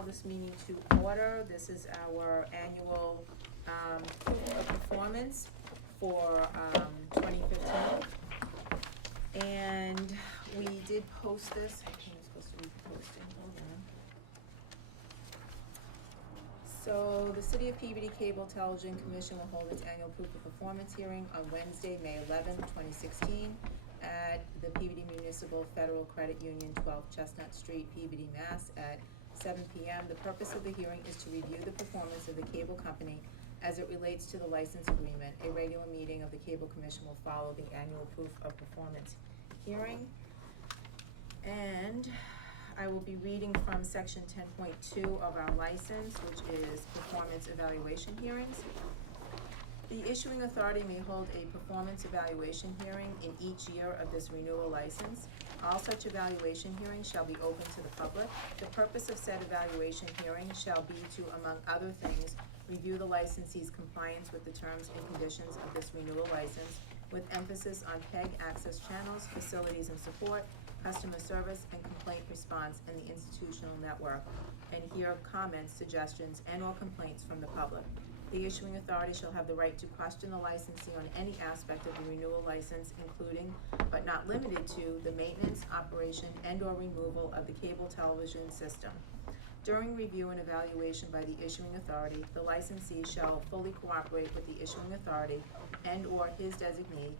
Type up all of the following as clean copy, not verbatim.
call this meeting to order. This is our annual proof of performance for 2015. And we did post this. I think it's supposed to be posted. Hold on. So the City of Peabody Cable Television Commission will hold its annual proof of performance hearing on Wednesday, May 11, 2016, at the Peabody Municipal Federal Credit Union, 12 Chestnut Street, Peabody, Mass. At 7 p.m. The purpose of the hearing is to review the performance of the cable company as it relates to the license agreement. A regular meeting of the Cable Commission will follow the annual proof of performance hearing. And I will be reading from section 10.2 of our license, which is performance evaluation hearings. The issuing authority may hold a performance evaluation hearing in each year of this renewal license. All such evaluation hearings shall be open to the public. The purpose of said evaluation hearing shall be to, among other things, review the licensee's compliance with the terms and conditions of this renewal license, with emphasis on PEG access channels, facilities and support, customer service, and complaint response in the institutional network, and hear comments, suggestions, and/or complaints from the public. The issuing authority shall have the right to question the licensee on any aspect of the renewal license, including, but not limited to, the maintenance, operation, and/or removal of the cable television system. During review and evaluation by the issuing authority, the licensee shall fully cooperate with the issuing authority and/or his designee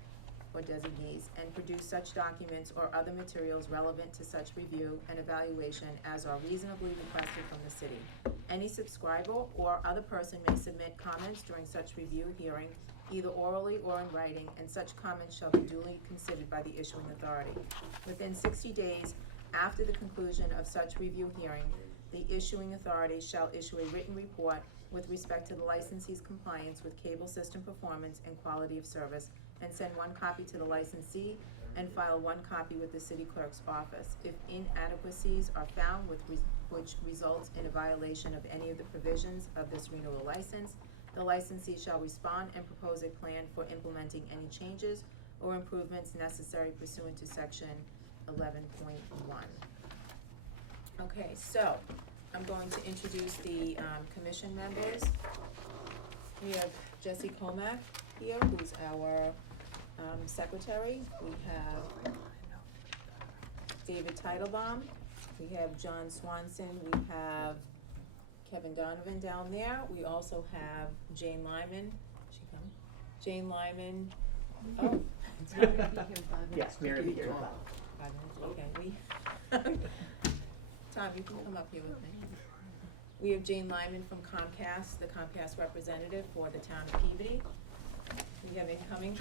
or designees, and produce such documents or other materials relevant to such review and evaluation as are reasonably requested from the city. Any subscriber or other person may submit comments during such review hearing, either orally or in writing, and such comments shall be duly considered by the issuing authority. Within 60 days after the conclusion of such review hearing, the issuing authority shall issue a written report with respect to the licensee's compliance with cable system performance and quality of service, and send one copy to the licensee and file one copy with the city clerk's office. If inadequacies are found which results in a violation of any of the provisions of this renewal license, the licensee shall respond and propose a plan for implementing any changes or improvements necessary pursuant to section 11.1. Okay, so I'm going to introduce the commission members. We have Jesse Comack here, who's our secretary. We have David Teitelbaum. We have John Swanson. We have Kevin Donovan down there. We also have Jane Lyman. Is she coming? Jane Lyman. Oh. It's not gonna be here in 5 minutes. Yes, Mary will be here in 5 minutes, okay. Tom, you can come up here with me. We have Jane Lyman from Comcast, the Comcast representative for the town of Peabody. We have incoming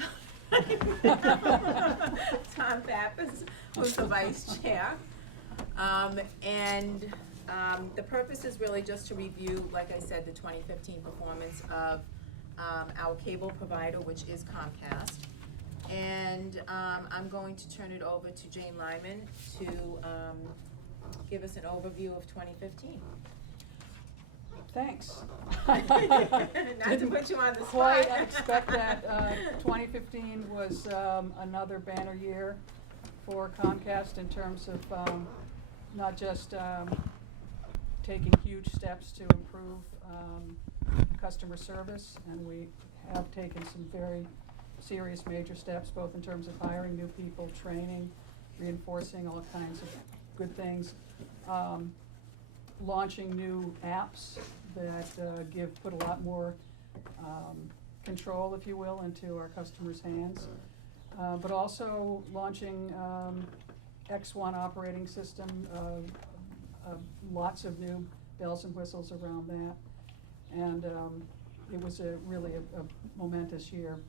Tom Pappas, who's the vice chair. The purpose is really just to review, like I said, the 2015 performance of our cable provider, which is Comcast. And I'm going to turn it over to Jane Lyman to give us an overview of 2015. Thanks. Not to put you on the spot. Quite expect that. 2015 was another banner year for Comcast in terms of not just taking huge steps to improve customer service, and we have taken some very serious major steps, both in terms of hiring new people, training, reinforcing all kinds of good things, launching new apps that put a lot more control, if you will, into our customers' hands, but also launching X1 operating system, lots of new bells and whistles around that, and it was really a momentous year,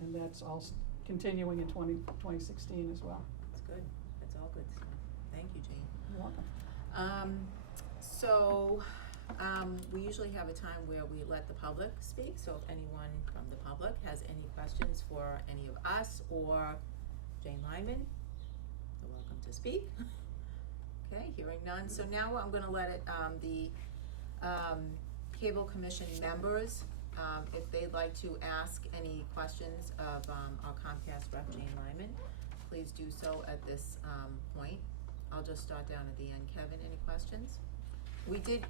and that's all continuing in 2016 as well. That's good. That's all good stuff. Thank you, Jane. You're welcome. We usually have a time where we let the public speak, so if anyone from the public has any questions for any of us or Jane Lyman, you're welcome to speak. Okay, hearing none. So now I'm gonna let it, the Cable Commission members, if they'd like to ask any questions of our Comcast rep, Jane Lyman, please do so at this point. I'll just start down at the end. Kevin, any questions? We did,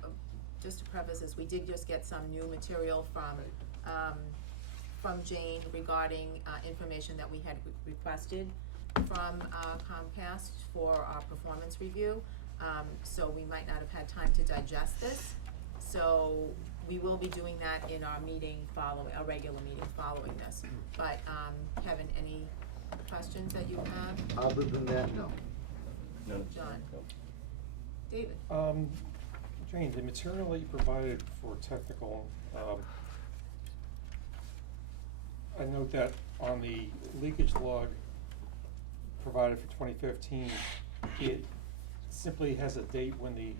just to preface this, we did just get some new material from Jane regarding, information that we had requested from, Comcast for our performance review. So we might not have had time to digest this. So we will be doing that in our meeting our regular meeting following this. But, Kevin, any questions that you have? Other than that, no. John? David? Jane, the material that you provided for technical, I note that on the leakage log provided for 2015, it simply has a date when the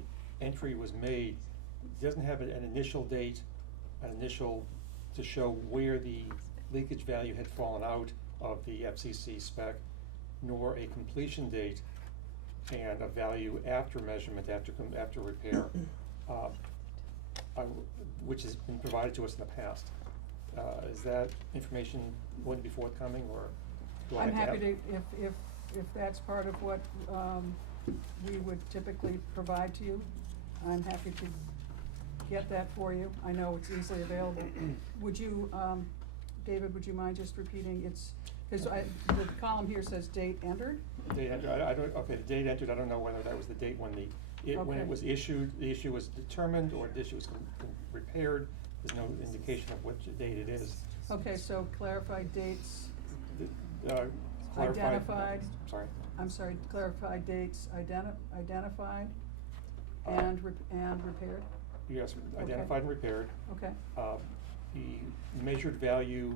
entry was made. It doesn't have an initial date, to show where the leakage value had fallen out of the FCC spec, nor a completion date and a value after measurement, after repair, which has been provided to us in the past. Is that information going to be forthcoming, or do I have I'm to have? happy to, if that's part of what, we would typically provide to you, I'm happy to get that for you. I know it's easily available. Would you, David, would you mind just repeating, the column here says date entered? Date entered, I don't, okay, the date entered, I don't know whether that was the date when when Okay. it was issued, the issue was determined, or the issue was repaired. There's no indication of which date it is. Okay, so clarified dates, Clarified- Identified. Sorry. clarified dates identified Uh, and repaired? Yes, Okay. identified and repaired. Okay, The measured value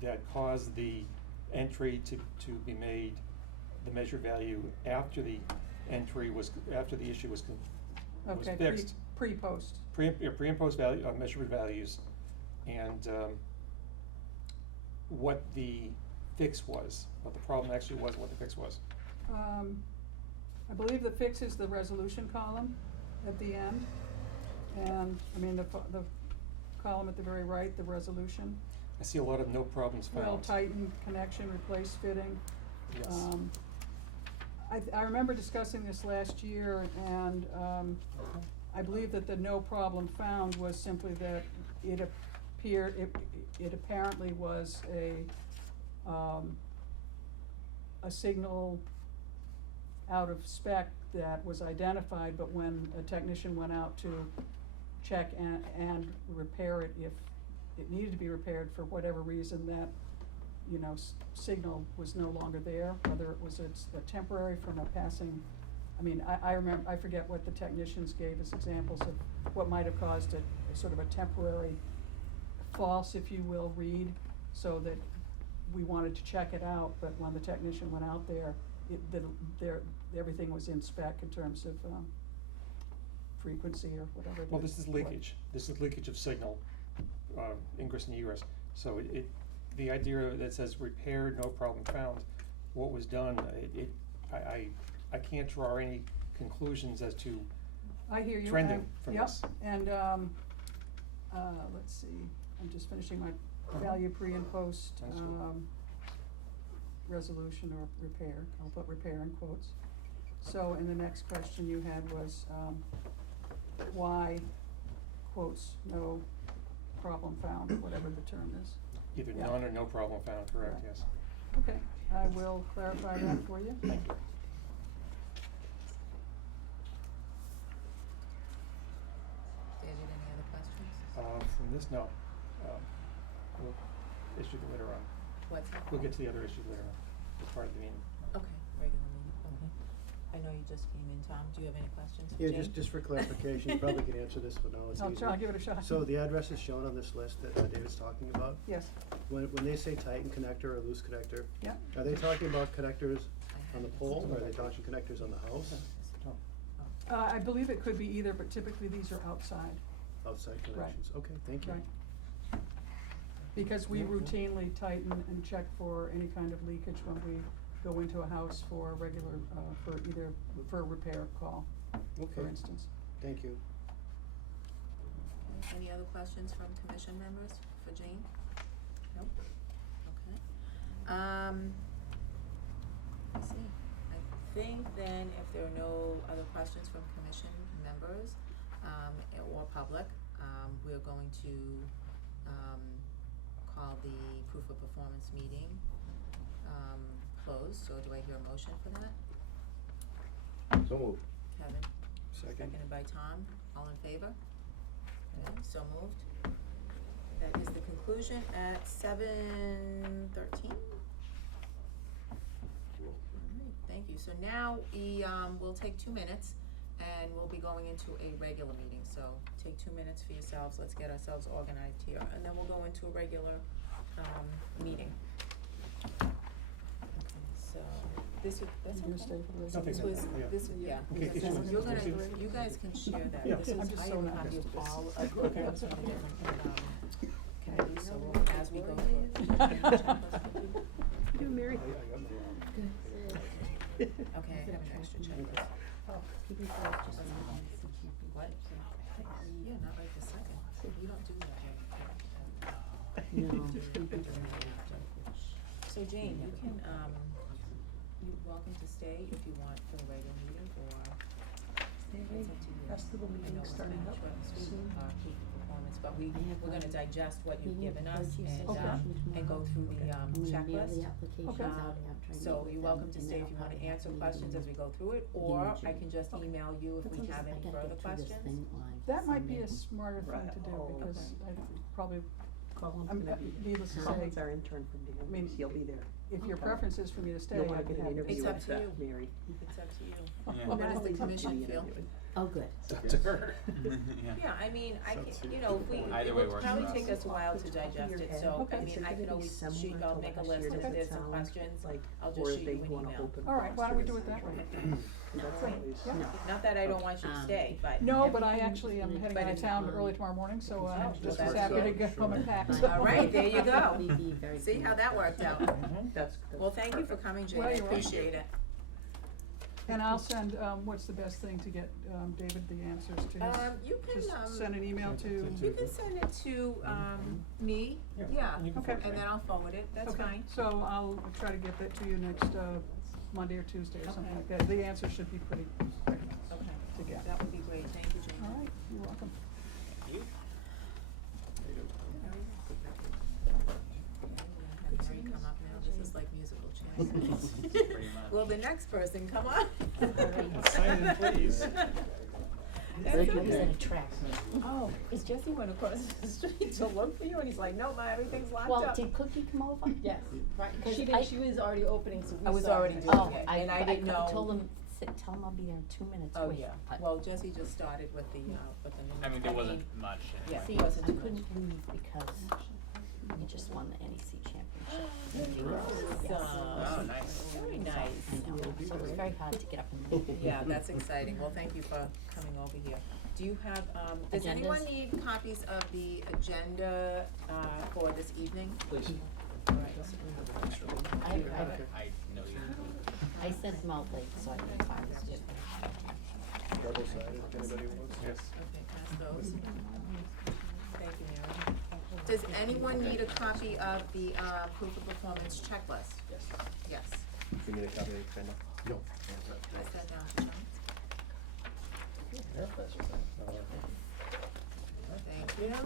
that caused the entry to be made, the measured value after the entry after the issue was okay, fixed. pre-post. Pre and post value, measurement values, and, what the fix was, what the problem actually was, what the fix was. I believe the fix is the resolution column at the end, and, I mean, the column at the very right, the resolution. I see a lot of no problems found. Well, tighten, connection, replace fitting. Yes. I remember discussing this last year, and, I believe that the no problem found was simply that it apparently was a signal out of spec that was identified, but when a technician went out to check and repair it, if it needed to be repaired for whatever reason, that, signal was no longer there, whether it was a temporary from a passing. I mean, I remember, I forget what the technicians gave as examples of what might have caused a sort of a temporary false, if you will, read, so that we wanted to check it out, but when the technician went out there, everything was in spec in terms of, frequency or whatever. Well, this is leakage. This is leakage of signal, ingress and egress. So the idea that says repaired, no problem found, what was done, I can't draw any conclusions as to I hear you. trending from this. Yep, and, let's see, I'm just finishing my value pre and post, That's good. resolution or repair, I'll put repair in quotes. So, and the next question you had was, why, quotes, no problem found, whatever the term is. Either Yeah. none or no problem found, correct, Right. yes. Okay, I will clarify that for you. Thank you. David, any other questions? From this, no. We'll issue it later on. What's that? We'll get to the other issues later on, as part of the meeting. Okay, regular meeting, okay. I know you just came in, Tom, do you have any questions for Yeah, Jane? just for clarification, you probably can answer this, but now it's easier. I'll give it a shot. So the address is shown on this list that David's talking about. Yes, When they say tighten connector or loose connector, yeah. are they talking about connectors I on the have pole, this. or are they talking connectors on the house? Oh. I believe it could be either, but typically these are outside, Outside connections, okay, thank you. right? Because we routinely tighten and check for any kind of leakage when we go into a house for a regular, for a repair call, for Okay, instance. thank you. Okay, any other questions from commission members for Jane? Nope, okay. Let's see, I think then if there are no other questions from commission members, for public. We're going to, call the proof of performance meeting, closed, so do I hear a motion for that? So moved. Kevin, Second. seconded by Tom, all in favor? Okay, so moved. That is the conclusion at 7:13. Alright, thank you. So now we'll take 2 minutes and we'll be going into a regular meeting. So take 2 minutes for yourselves, let's get ourselves organized here, and then we'll go into a regular meeting. Okay, so that's You gonna stay for the rest of this the was, meeting? this was, yeah. Okay, This get is- you one. you're gonna, Proceed. you guys can share that. Yeah. This I'm is, just I so have a not copy used of to this. all of the Okay. ones from the different, committees, so we'll, as we go through. You, Mary? Okay, I have an extra checklist. What? Yeah, not right this second. You don't do that. So Jane, you can, you're welcome to stay if you want for the regular meeting, or it's up to you. Rest of the I know meeting it's starting not up short and sweet, soon. peak performance, but we're gonna digest what you've meeting given us Okay. and go through the, checklist. Okay. So you're welcome to stay if you wanna answer questions as we go through it, or I can just email you if we have any further questions. That might be a smarter thing to do, Right. because I probably, Well, needless to say, Colin's our intern from I mean, he'll be there. if your preference is for me to stay, You'll wanna I'd be get an happy to interview It's up with to you. Mary. It's up to you. Yeah. What does the Natalie's commission gonna be feel? interviewing. Oh, good. It's up to her. Yeah, I mean, I It's up can, to you know, if we, Either it way will works probably for take us. us a while to digest it, so, Okay. I mean, I can always shoot, I'll make a list if there's some questions, Like, I'll or just shoot they you an wanna email. open All right, why don't we do it fosters. that way? That's Right. always- Yeah. no. Not that I don't want you to stay, but. No, but I actually am heading But out of if- town early tomorrow morning, so Oh, I'm just well, as that's happy to good. get home and pack. All right, there you go. We'd be very See how that worked out. That's Well, thank you for coming, Jane, Well, I you're welcome. appreciate it. And I'll send, what's the best thing to get, David the answers to his, You just can, send an email to, you can send it to, me, Yeah, yeah, and you can Okay. forward and it. then I'll forward it, that's okay, fine. so I'll try to get that to you next, Monday or Tuesday or something like that. The answer should be pretty quick Okay, to get. that would be great, thank you, Jane. All right, you're welcome. Have Mary come up now, this is like musical chairs. Pretty much. Will the next person come up? Sign in, please. That's Good, okay. you said attract me. Oh, cause Jesse went across the street to look for you and he's like, no, ma, everything's locked Well, up. did Cookie come over? Yes, right, 'cause she I- didn't, she was already opening, so we I was saw already her. doing Oh, it, I, and I but didn't know. told him, tell him I'll be there in 2 minutes. Oh, Wait, yeah, I- well, Jesse just started with the new. I mean, there wasn't much. Yeah, See, it wasn't I too much. couldn't leave because we just won the NEC championship. Oh, nice. Very nice. I know, so it was very hard to get up and move. Yeah, that's exciting, well, thank you for coming over here. Do you have, does anyone Agendas? need copies of the agenda, for this evening? Please. All right. I I know you. sent them out late, so I didn't find this yet. Double sided, if anybody wants. Yes. Okay, pass those. Thank you, Mary. Does anyone need a copy of the, proof of performance checklist? Yes. Yes. You need a copy of the agenda? No. Pass that down to John. Thank you. Okay,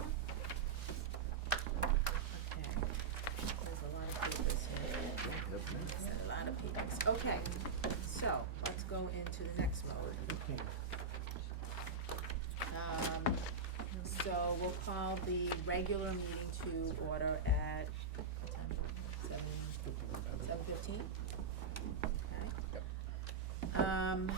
there's a lot of papers here. There's a lot of papers. Okay, so let's go into the next mode. So we'll call the regular meeting to order at, what time? 7:15? Okay.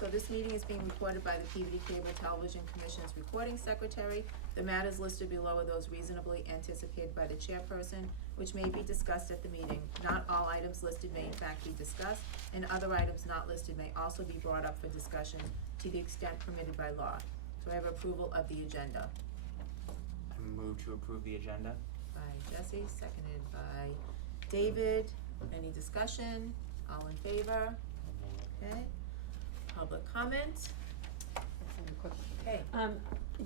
So this meeting is being recorded by the Peabody Cable Television Commission's recording secretary. The matters listed below are those reasonably anticipated by the chairperson, which may be discussed at the meeting. Not all items listed may in fact be discussed, and other items not listed may also be brought up for discussion to the extent permitted by law. Do I have approval of the agenda? I move to approve the agenda. By Jesse, seconded by David. Any discussion? All in favor? Okay. Public comment? Quick. Okay.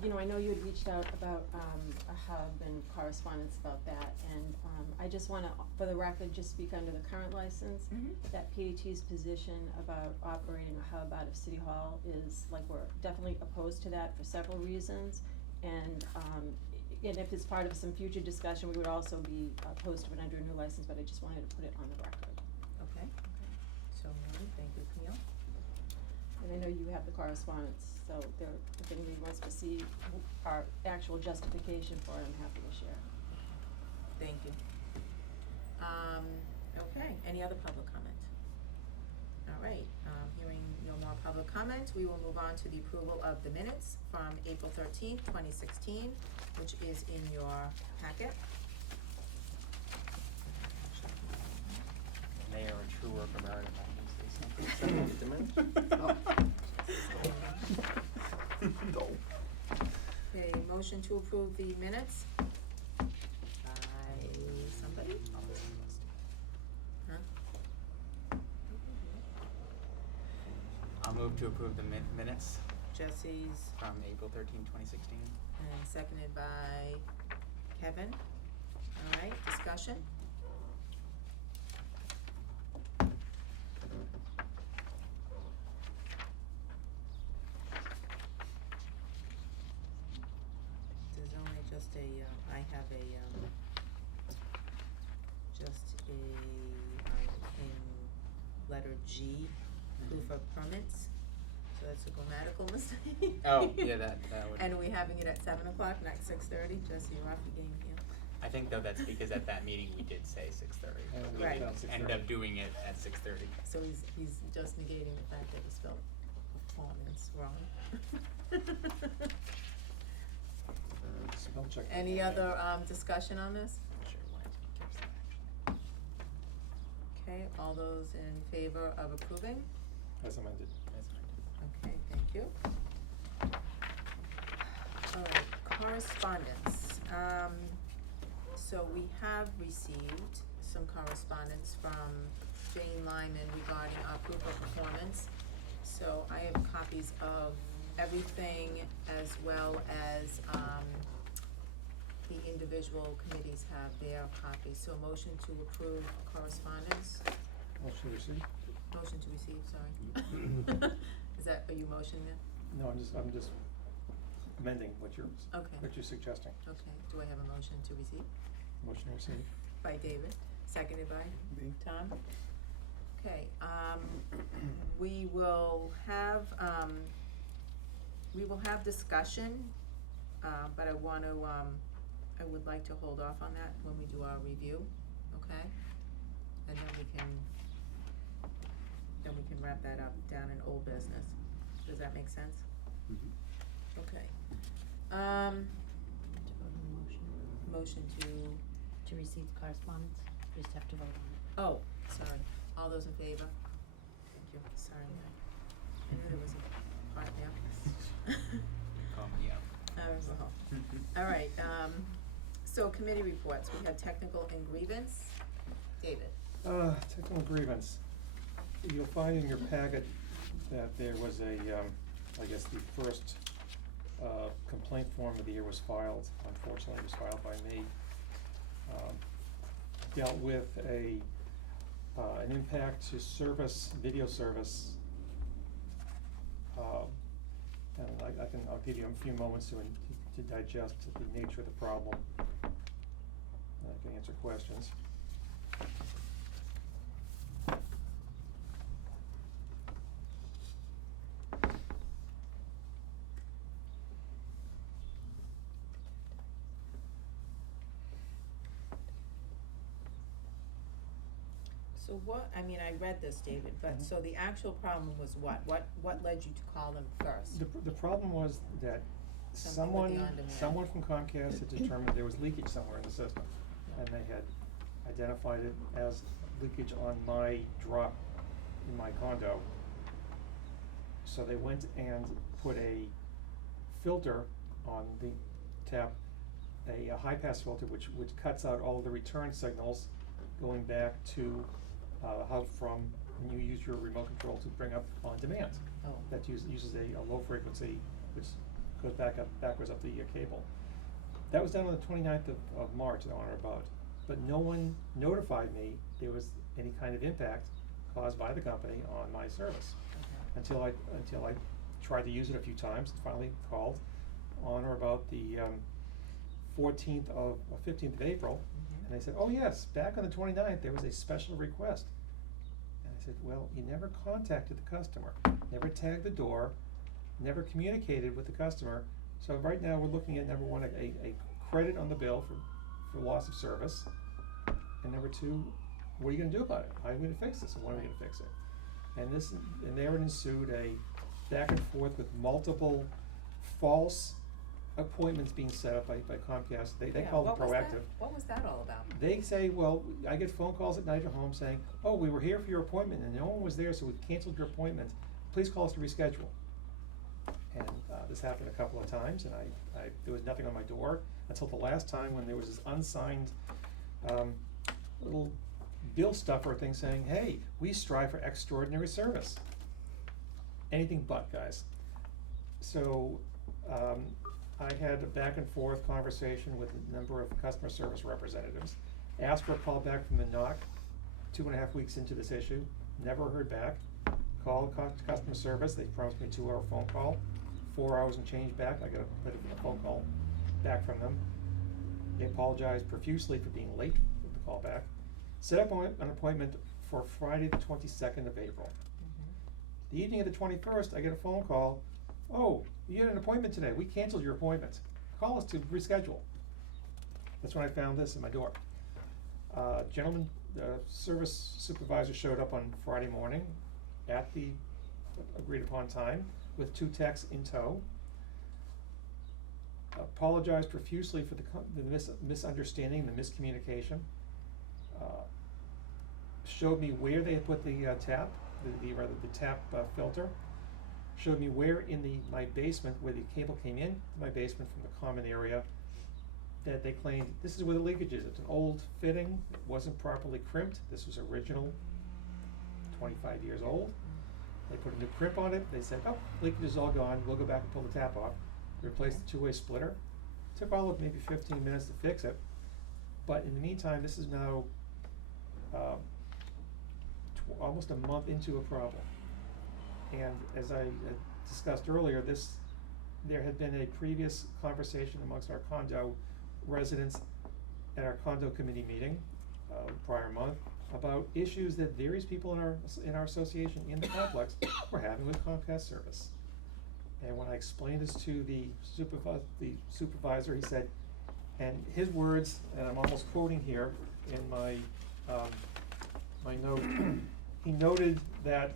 you know, I know you had reached out about, a hub and correspondence about that, and, I just wanna, for the record, just speak under the current license. That PHE's position about operating a hub out of City Hall is, like, we're definitely opposed to that for several reasons. And if it's part of some future discussion, we would also be opposed to it under a new license, but I just wanted to put it on the record. Okay, so noted, thank you, Camille. And I know you have the correspondence, so there, if anybody wants to see our actual justification for it, I'm happy to share. Thank you. Okay, any other public comment? All right, hearing no more public comment, we will move on to the approval of the minutes from April 2016, which is in your packet. Mayor, a true work of art, if I can say something. No. Okay, motion to approve the minutes by somebody? Huh? I'll move to approve the minutes Jesse's, from April 2016. and seconded by Kevin. All right, discussion? There's only just a, I have a, just a, in letter G, proof of permits, so that's a grammatical mistake. Oh, yeah, that would. And are we having it at 7 o'clock, not 6:30? Jesse, you're off the game here. I think though that's because at that meeting we did say 6:30. And We Right. did ended up doing it at 6:30. So he's just negating the fact that we spelled performance wrong. Spell check. Any other, discussion on this? Not sure when it gets that actually. Okay, all those in favor of approving? As amended. That's fine. Okay, thank you. All right, correspondence. So we have received some correspondence from Jane Lyman regarding our proof of performance. So I have copies of everything as well as, the individual committees have their copies. So motion to approve correspondence, Motion received? motion to receive, sorry. Is that, are you motioning it? No, I'm just amending what you're Okay, suggesting. okay. Do I have a motion to receive? Motion received. By David, seconded by Me. Tom. Okay, we will have discussion, but I I would like to hold off on that when we do our review, okay? And then we can wrap that up down in old business. Does that make sense? Okay. To vote on the motion. Motion to, To receive the correspondence, you just have to vote on it. oh, sorry, all those in favor? Thank you, sorry, I knew there was a part there. Call me out. All right, so committee reports, we have technical and grievance. David? Technical grievance. You'll find in your packet that there was I guess the first, complaint form of the year was filed, unfortunately it was filed by me. Dealt with an impact to service, video service. And I'll give you a few moments to digest the nature of the problem. I can answer questions. So what, I mean, I read this, David, but so the actual problem was what? What led you to call them first? The problem was that Something with the on-demand. someone from Comcast had determined there was leakage somewhere in the system. And they had identified it as leakage on my drop in my condo. So they went and put a filter on the tap, a high-pass filter which cuts out all of the return signals going back to how from when you use your remote control to bring up on demand. Oh. That uses a low frequency, which goes backwards up the cable. That was done on the 29th of March, on or about, but no one notified me there was any kind of impact caused by the company on my service. Until I tried to use it a few times, and finally called on or about the 15th of April, and they said, oh yes, back on the 29th there was a special request. And I said, well, you never contacted the customer, never tagged the door, never communicated with the customer. So right now we're looking at, number one, a credit on the bill for loss of service, and number two, what are you gonna do about it? How are you gonna fix this, and when are we gonna fix it? And there ensued a back and forth with multiple false appointments being set up by Comcast. They Yeah, call it what was that? proactive. What was that all about? They say, well, I get phone calls at night at home saying, oh, we were here for your appointment and no one was there, so we've canceled your appointment. Please call us to reschedule. And this happened a couple of times, and there was nothing on my door until the last time when there was this unsigned little bill stuffer thing saying, hey, we strive for extraordinary service. Anything but, guys. So I had a back and forth conversation with a number of customer service representatives, asked for a call back from the NOC 2.5 weeks into this issue, never heard back. Called customer service, they promised me a 2-hour phone call, 4 hours and change back. I got a phone call back from them. They apologized profusely for being late with the call back. Set up an appointment for Friday the 22nd of April. The evening of the 21st, I get a phone call, oh, you had an appointment today, we canceled your appointment. Call us to reschedule. That's when I found this in my door. Gentleman, service supervisor showed up on Friday morning at the agreed upon time with 2 techs in tow. Apologized profusely for the misunderstanding, the miscommunication. Showed me where they had put the tap, the tap filter. Showed me where in my basement, where the cable came in to my basement from the common area, that they claimed this is where the leakage is. It's an old fitting, it wasn't properly crimped. This was original, 25 years old. They put a new crimp on it. They said, oh, leakage is all gone. We'll go back and pull the tap off. Replaced the 2-way splitter. Took all of maybe 15 minutes to fix it. But in the meantime, this is now almost a month into a problem. And as I discussed earlier, there had been a previous conversation amongst our condo residents at our condo committee meeting prior month about issues that various people in our association in the complex were having with Comcast service. And when I explained this to the supervisor, he said, and his words, and I'm almost quoting here in my note, he noted that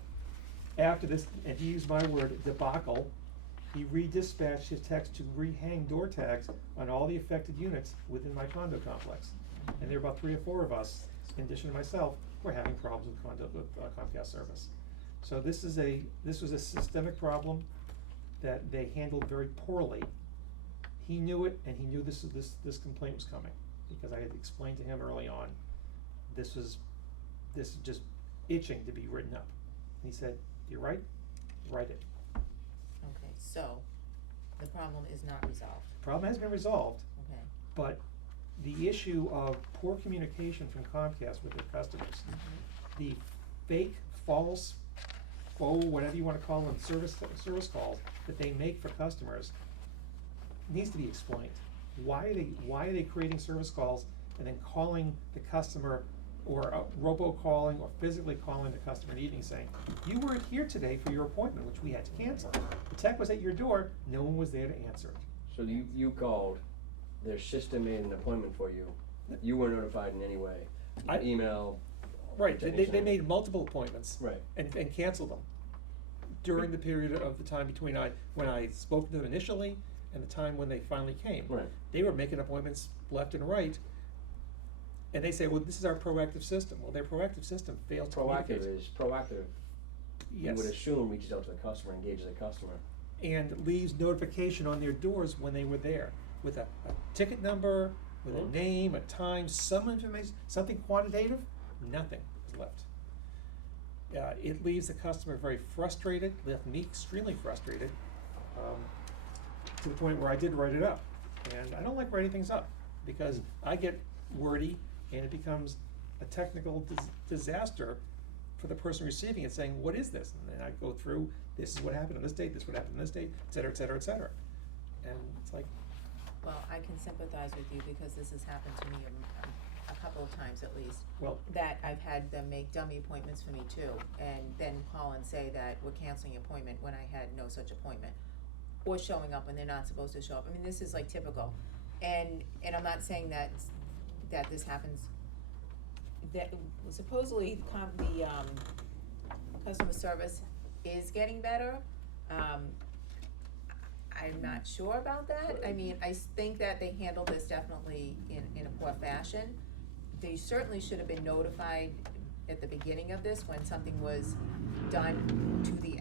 after this, and he used my word, debacle, he redispatched his techs to rehang door tags on all the affected units within my condo complex. And there were about 3 or 4 of us, in addition to myself, were having problems with Comcast service. So this was a systemic problem that they handled very poorly. He knew it, and he knew this complaint was coming, because I had explained to him early on, this is just itching to be written up. And he said, you're right, write it. Okay, so the problem is not resolved. The problem has been resolved, Okay. but the issue of poor communication from Comcast with their customers, the fake, false, faux, whatever you wanna call them, service calls that they make for customers needs to be explained. Why are they creating service calls and then calling the customer, or robocalling or physically calling the customer in the evening saying, you weren't here today for your appointment, which we had to cancel. The tech was at your door, no one was there to answer it. So you called, their system made an appointment for you, you weren't notified in any way, email? Right, they technician. made multiple appointments. Right. And canceled them during the period of the time between when I spoke to them initially and the time when they finally came. Right. They were making appointments left and right, and they say, well, this is our proactive system. Well, their proactive system failed to communicate. Proactive, you Yes. would assume reaches out to the customer, engages the customer. And leaves notification on their doors when they were there, with a ticket number, with a name, a time, some information, something quantitative. Nothing was left. It leaves the customer very frustrated, left me extremely frustrated. to the point where I did write it up. And I don't like writing things up, because I get wordy and it becomes a technical disaster for the person receiving it, saying, what is this? And then I go through, this is what happened on this date, this is what happened on this date, et cetera, et cetera, et cetera. And it's like, Well, I can sympathize with you because this has happened to me a couple of times at least. well, That I've had them make dummy appointments for me too, and then call and say that we're canceling your appointment when I had no such appointment. Or showing up when they're not supposed to show up. I mean, this is like typical. And I'm not saying that this happens, that supposedly the customer service is getting better. I'm not sure about that. I mean, I think that they handled this definitely in a poor fashion. They certainly should have been notified at the beginning of this when something was done to the,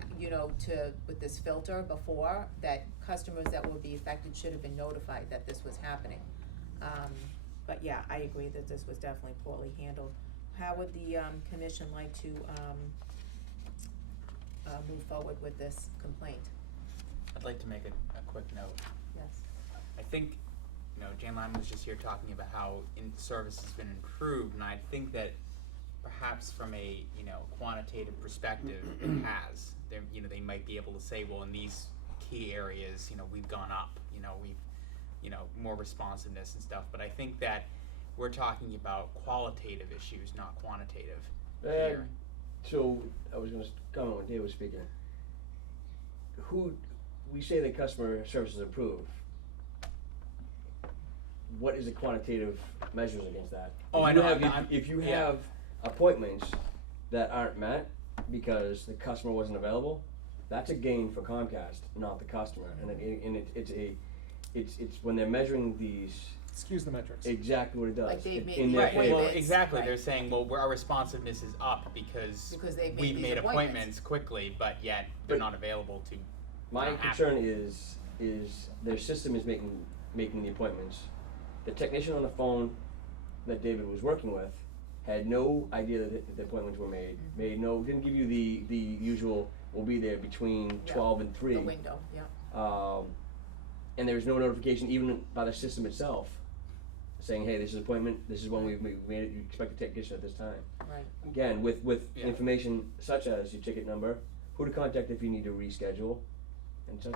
with this filter before, that customers that would be affected should have been notified that this was happening. But yeah, I agree that this was definitely poorly handled. How would the, commission like to, move forward with this complaint? I'd like to make a quick note. Yes. I think, Jane Lyman was just here talking about how service has been improved, and I think that perhaps from a, quantitative perspective, it has. They might be able to say, well, in these key areas, we've gone up, we've, more responsiveness and stuff, but I think that we're talking about qualitative issues, not quantitative here. So, I was gonna comment when Dave was speaking. We say that customer service is improved. What is the quantitative measures against that? Oh, I know, If you yeah. have appointments that aren't met because the customer wasn't available, that's a gain for Comcast, not the customer. And it's when they're measuring these, excuse the metrics. exactly what it does. Like they've made in the their Right, favor. well, appointments, exactly, right. they're saying, well, our responsiveness is up because Because they've made we've these made appointments. appointments quickly, but yet they're But not available to. My not concern is their system is making the appointments. The technician on the phone that David was working with had no idea that the appointments were made. Didn't give you the usual, we'll be there between Yeah, 12 and 3. The window, yeah. And there was no notification even by the system itself saying, hey, this is appointment, this is when we've made it, you expect a technician at this time. Right. Again, with Yeah. information such as your ticket number, who to contact if you need to reschedule, and such.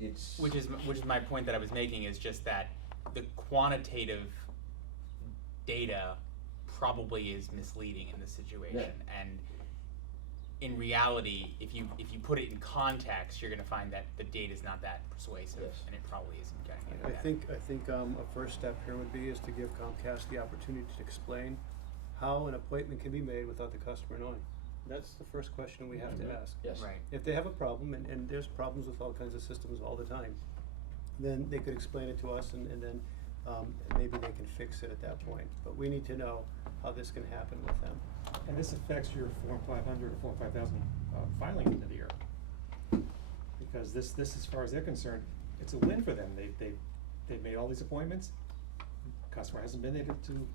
It's Which is my point that I was making, is just that the quantitative data probably is misleading in this situation. Yeah. And in reality, if you put it in context, you're gonna find that the data is not that persuasive, Yes. and it probably isn't getting it. I think a first step here would be is to give Comcast the opportunity to explain how an appointment can be made without the customer knowing. That's the first question we have to ask. yes. Right. If they have a problem, and there's problems with all kinds of systems all the time, then they could explain it to us, and then maybe they can fix it at that point. But we need to know how this can happen with them. And this affects your Form 500 or Form 5000 filing end of the year. Because this, as far as they're concerned, it's a win for them. They've made all these appointments. Customer hasn't been able to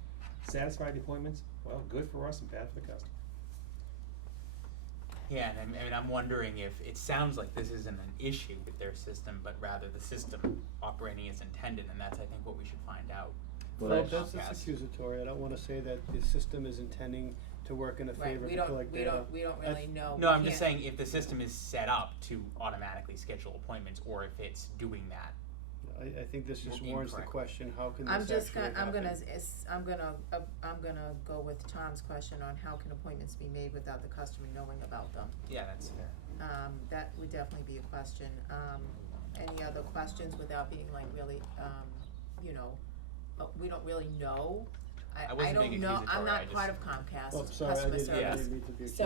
satisfy the appointments. Well, good for us and bad for the customer. Yeah, and I'm wondering if, it sounds like this isn't an issue with their system, but rather the system operating as intended, and that's, I think, what we should find out. Well, That's Comcast. accusatory. I don't wanna say that the system is intending to work in the Right, favor we to don't, collect we data. don't, we don't really know. No, We I'm just can't- saying if the system is set up to automatically schedule appointments, or if it's doing that. I think this just Well, warrants the incorrect. question, how can I'm this just actually gonna, happen? I'm gonna go with Tom's question on how can appointments be made without the customer knowing about them. Yeah, that's fair. That would definitely be a question. Any other questions without being like really, we don't really know. I I wasn't don't being know, I'm accusatory, I not part of just- Comcast, Oh, sorry, I customer didn't service. mean to be So,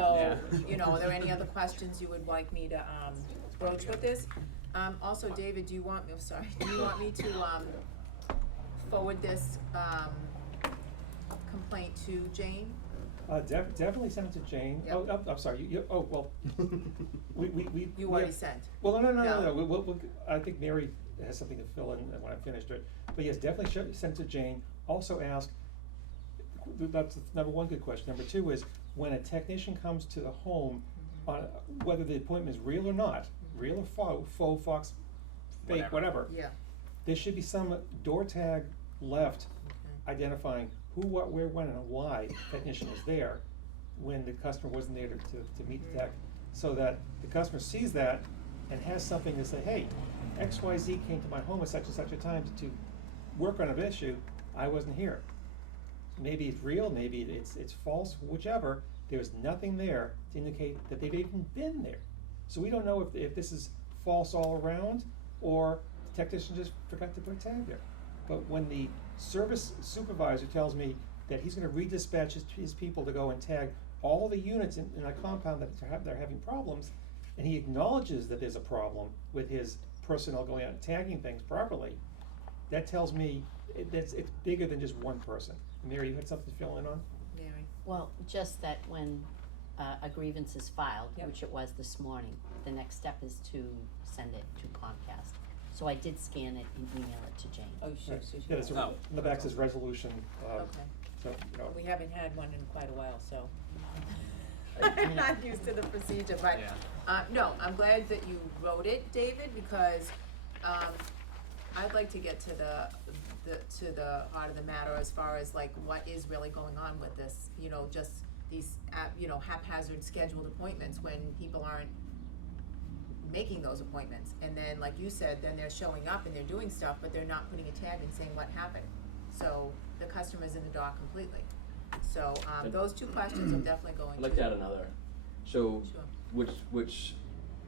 accusatory. are there any other questions you would like me to, broach with this? Also, David, do you want me to, forward this, complaint to Jane? Definitely send it to Jane. Yep. Oh, I'm sorry, well, we. You we already have- sent. Well, no, No. we'll, I think Mary has something to fill in when I'm finished it. But yes, definitely send it to Jane. Also ask, that's number one good question. Number two is, when a technician comes to the home, whether the appointment is real or not, real or faux fake, whatever. Yeah, There should be some door tag left okay, identifying who, what, where, when, and why technician was there when the customer wasn't there to meet the tech, so that the customer sees that and has something to say, hey, XYZ came to my home at such and such a time to work on an issue, I wasn't here. Maybe it's real, maybe it's false, whichever, there's nothing there to indicate that they've even been there. So we don't know if this is false all around, or the technician just forgot to put a tag there. But when the service supervisor tells me that he's gonna redispatch his people to go and tag all the units in a compound that they're having problems, and he acknowledges that there's a problem with his personnel going out and tagging things properly, that tells me it's bigger than just one person. Mary, you had something to fill in on? Mary, Well, just that when a grievance is filed, Yep. which it was this morning, the next step is to send it to Comcast. So I did scan it and email it to Jane. oh, Right. shoot. Yeah, it's Oh. in the back says resolution, Okay, so, you know. We haven't had one in quite a while, so. I'm not used to the procedure, but, Yeah. no, I'm glad that you wrote it, David, because, I'd like to get to the heart of the matter as far as like what is really going on with this, you know, just these, haphazard scheduled appointments when people aren't making those appointments. And then, like you said, then they're showing up and they're doing stuff, but they're not putting a tag and saying what happened. So the customer's in the dark completely. So, those two questions I'm definitely going to. I'd like to add another. So, Sure. which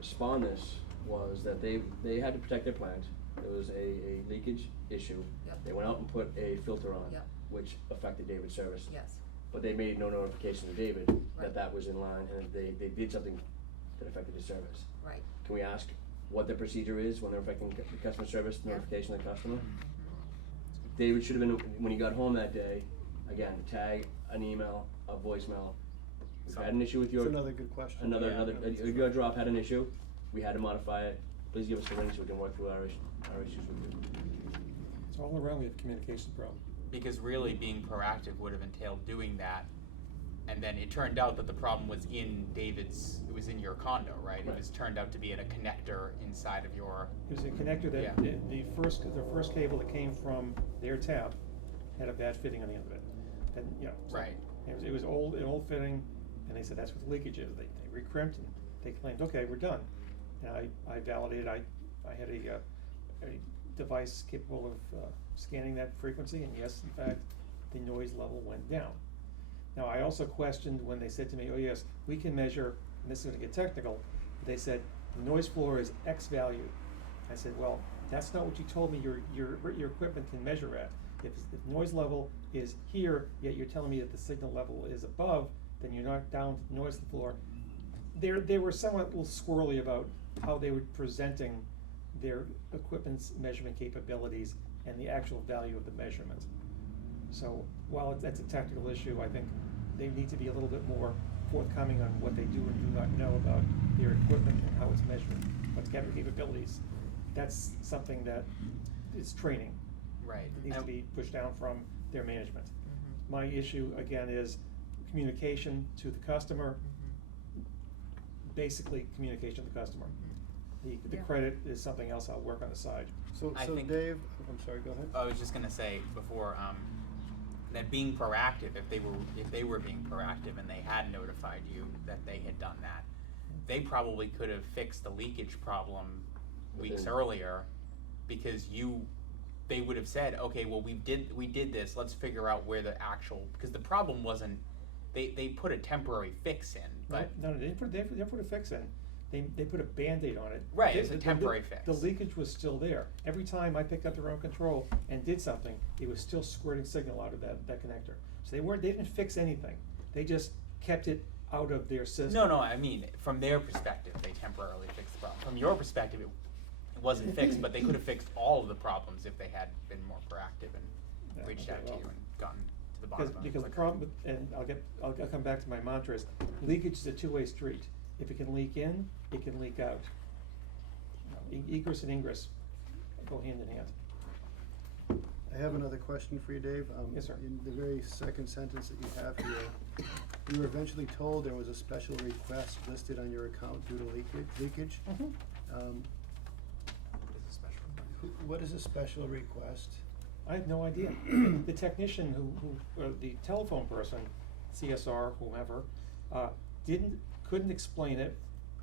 spawned this was that they had to protect their plant. There was a leakage issue. Yep. They went out and put a filter on, Yep. which affected David's service. Yes, But they made no notification to David Right. that that was in line, and they did something that affected his service. right. Can we ask what the procedure is when they're affecting the customer service, Yeah. notification of the customer? Mm-hmm. David should have been, when he got home that day, again, tag, an email, a voicemail. We've had an issue with your, It's another good question. another, Yeah. your drop had an issue, we had to modify it, please give us a ring so we can work through our issues with you. So all around we have a communication problem. Because really being proactive would have entailed doing that, and then it turned out that the problem was in David's, it was in your condo, right? It Right. was turned out to be in a connector inside of your, It was a connector that, Yeah. the first cable that came from their tap had a bad fitting on the end of it. And, you know, so right, it was an old fitting, and they said that's what the leakage is. They recrimped and they claimed, okay, we're done. And I validated, I had a device capable of scanning that frequency, and yes, in fact, the noise level went down. Now, I also questioned when they said to me, oh yes, we can measure, and this is gonna get technical, they said, the noise floor is X value. I said, well, that's not what you told me your equipment can measure at. If the noise level is here, yet you're telling me that the signal level is above, then you're not down to the noise floor. They were somewhat a little squirrely about how they were presenting their equipment's measurement capabilities and the actual value of the measurement. So while that's a technical issue, I think they need to be a little bit more forthcoming on what they do and do not know about their equipment and how it's measured, what's got capabilities. That's something that is training. right. It needs to be pushed down from their management. Mm-hmm. My issue, again, is communication to the customer, basically communication to the customer. The Yeah. credit is something else I'll work on the side. So I think- Dave, I'm sorry, go ahead. I was just gonna say before, that being proactive, if they were being proactive and they had notified you that they had done that, they probably could have fixed the leakage problem weeks Within- earlier, because they would have said, okay, well, we did this, let's figure out where the actual, because the problem wasn't, they put a temporary fix in, but. No, they didn't put a fix in. They put a Band-Aid on it. Right, The- it's a the- temporary the- fix. The leakage was still there. Every time I picked up the remote control and did something, it was still squirting signal out of that connector. So they didn't fix anything. They just kept it out of their system. No, I mean, from their perspective, they temporarily fixed the problem. From your perspective, it wasn't fixed, but they could have fixed all of the problems if they had been more proactive Yeah, and reached okay, out to well, you and gotten to the bottom of it. Because the quicker. problem with, and I'll come back to my mantra, is leakage is a two-way street. If it can leak in, it can leak out. You know, egress and ingress go hand in hand. I have another question for you, Dave. Yes, sir. In the very second sentence that you have here, you were eventually told there was a special request listed on your account due to leakage. Mm-hmm. Um, What is a special? what is a special request? I have no idea. The technician the telephone person, CSR, whomever, couldn't explain it.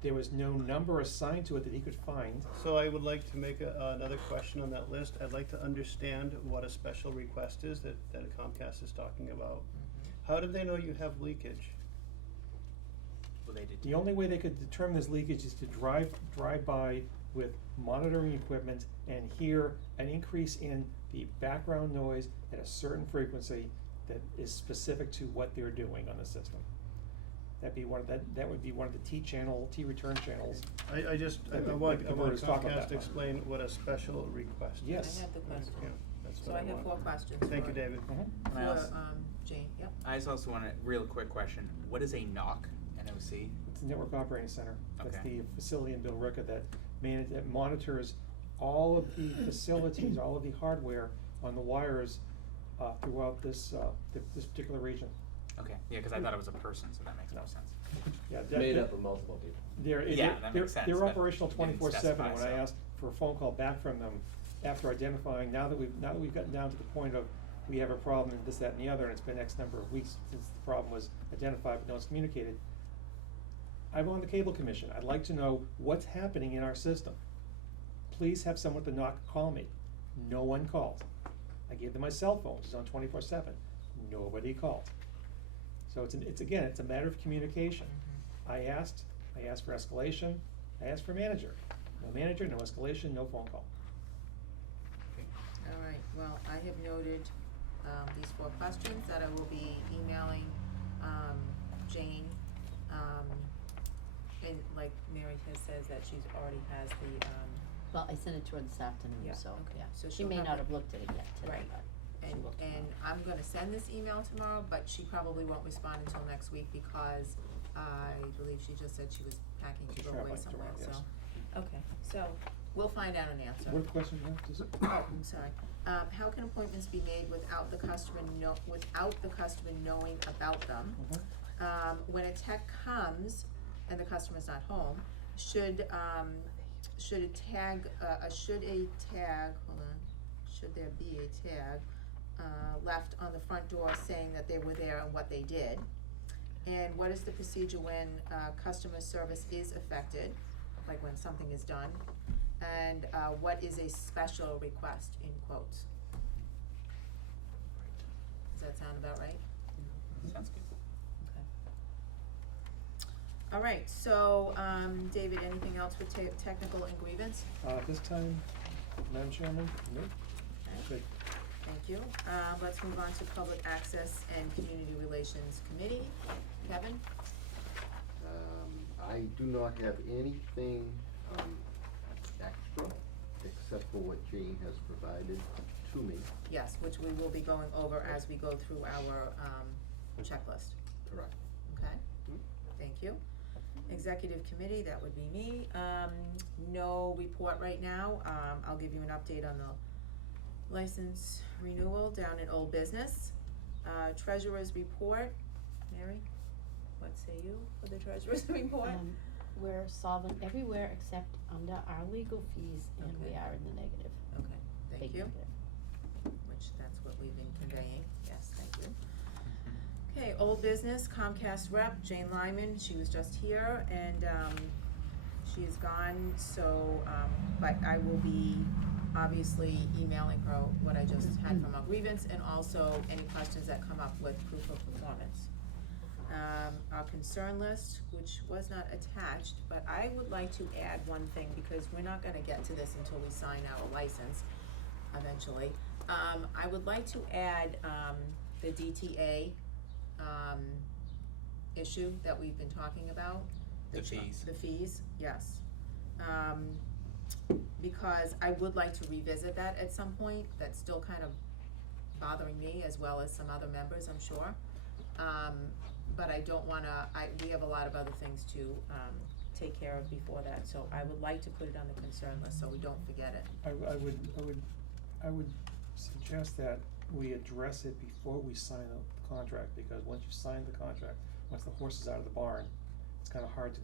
There was no number assigned to it that he could find. So I would like to make another question on that list. I'd like to understand what a special request is that Comcast is talking about. How did they know you have leakage? Well, they did. The only way they could determine this leakage is to drive by with monitoring equipment and hear an increase in the background noise at a certain frequency that is specific to what they're doing on the system. That would be one of the T return channels. I want Comcast to explain what a special request is. Yes. I have the question. Yeah, that's So what I have want. 4 questions. Thank for- you, David. Mhm. And I For, also, Jane, yep. I just also want a real quick question. What is a NOC? NOC? It's the Network Operating Center. That's Okay. the facility in Billerica that monitors all of the facilities, all of the hardware on the wires throughout this particular region. Okay, yeah, because I thought it was a person, so that makes no No. sense. Yeah, It's made up of multiple people. Yeah, that makes sense, They're but operational you didn't 24/7. specify, When I so. asked for a phone call back from them after identifying, now that we've gotten down to the point of we have a problem and this, that, and the other, and it's been X number of weeks since the problem was identified but no one's communicated. I'm on the Cable Commission. I'd like to know what's happening in our system. Please have someone at the NOC call me. No one called. I gave them my cell phone, which is on 24/7. Nobody called. So it's a matter of communication. I asked for escalation, I asked for manager. No manager, no escalation, no phone call. All right, well, I have noted, these 4 questions that I will be emailing, Jane. And like Mary has says that she's already has the, Well, I sent it to her this afternoon, Yeah, so, okay. yeah. So She she'll may have not it- have looked at it yet today, Right. but she and, will tomorrow. and I'm gonna send this email tomorrow, but she probably won't respond until next week because I believe she just said she was packing to She's go away traveling somewhere, tomorrow, so. yes. Okay, so we'll find out an answer. What question do you have? Just- Oh, I'm sorry. How can appointments be made without the customer knowing about them? Mhm. When a tech comes and the customer's not home, should a tag, should there be a tag, left on the front door saying that they were there and what they did? And what is the procedure when, customer service is affected, like when something is done? And, what is a special request, in quotes? Does that sound about right? Sounds good. Okay. All right, so, David, anything else for technical and grievance? This time, Madam Chairman, no? Good. Thank you. Let's move on to Public Access and Community Relations Committee. Kevin? I do not have anything, extra, except for what Jane has provided to me. Yes, which we will be going over as we go through our, checklist, Correct. okay? Thank you. Executive Committee, that would be me. No report right now. I'll give you an update on the license renewal down in Old Business. Treasurer's report. Mary, what say you for the treasurer's report? We're solvent everywhere except under our legal fees, and we Okay. are in the negative, Okay, thank big you. negative. Which that's what we've been conveying, yes, thank you. Okay, Old Business, Comcast rep, Jane Lyman, she was just here, and, she is gone, so, but I will be obviously emailing her what I just had from our grievance, and also any questions that come up with proof of performance. Our concern list, which was not attached, but I would like to add one thing, because we're not gonna get to this until we sign our license eventually. I would like to add, the DTA, issue that we've been talking about. The fees. The fees, yes. Because I would like to revisit that at some point, that's still kind of bothering me as well as some other members, I'm sure. But I don't wanna, we have a lot of other things to, take care of before that, so I would like to put it on the concern list so we don't forget it. I would suggest that we address it before we sign the contract, because once you sign the contract, once the horse is out of the barn, it's kinda hard to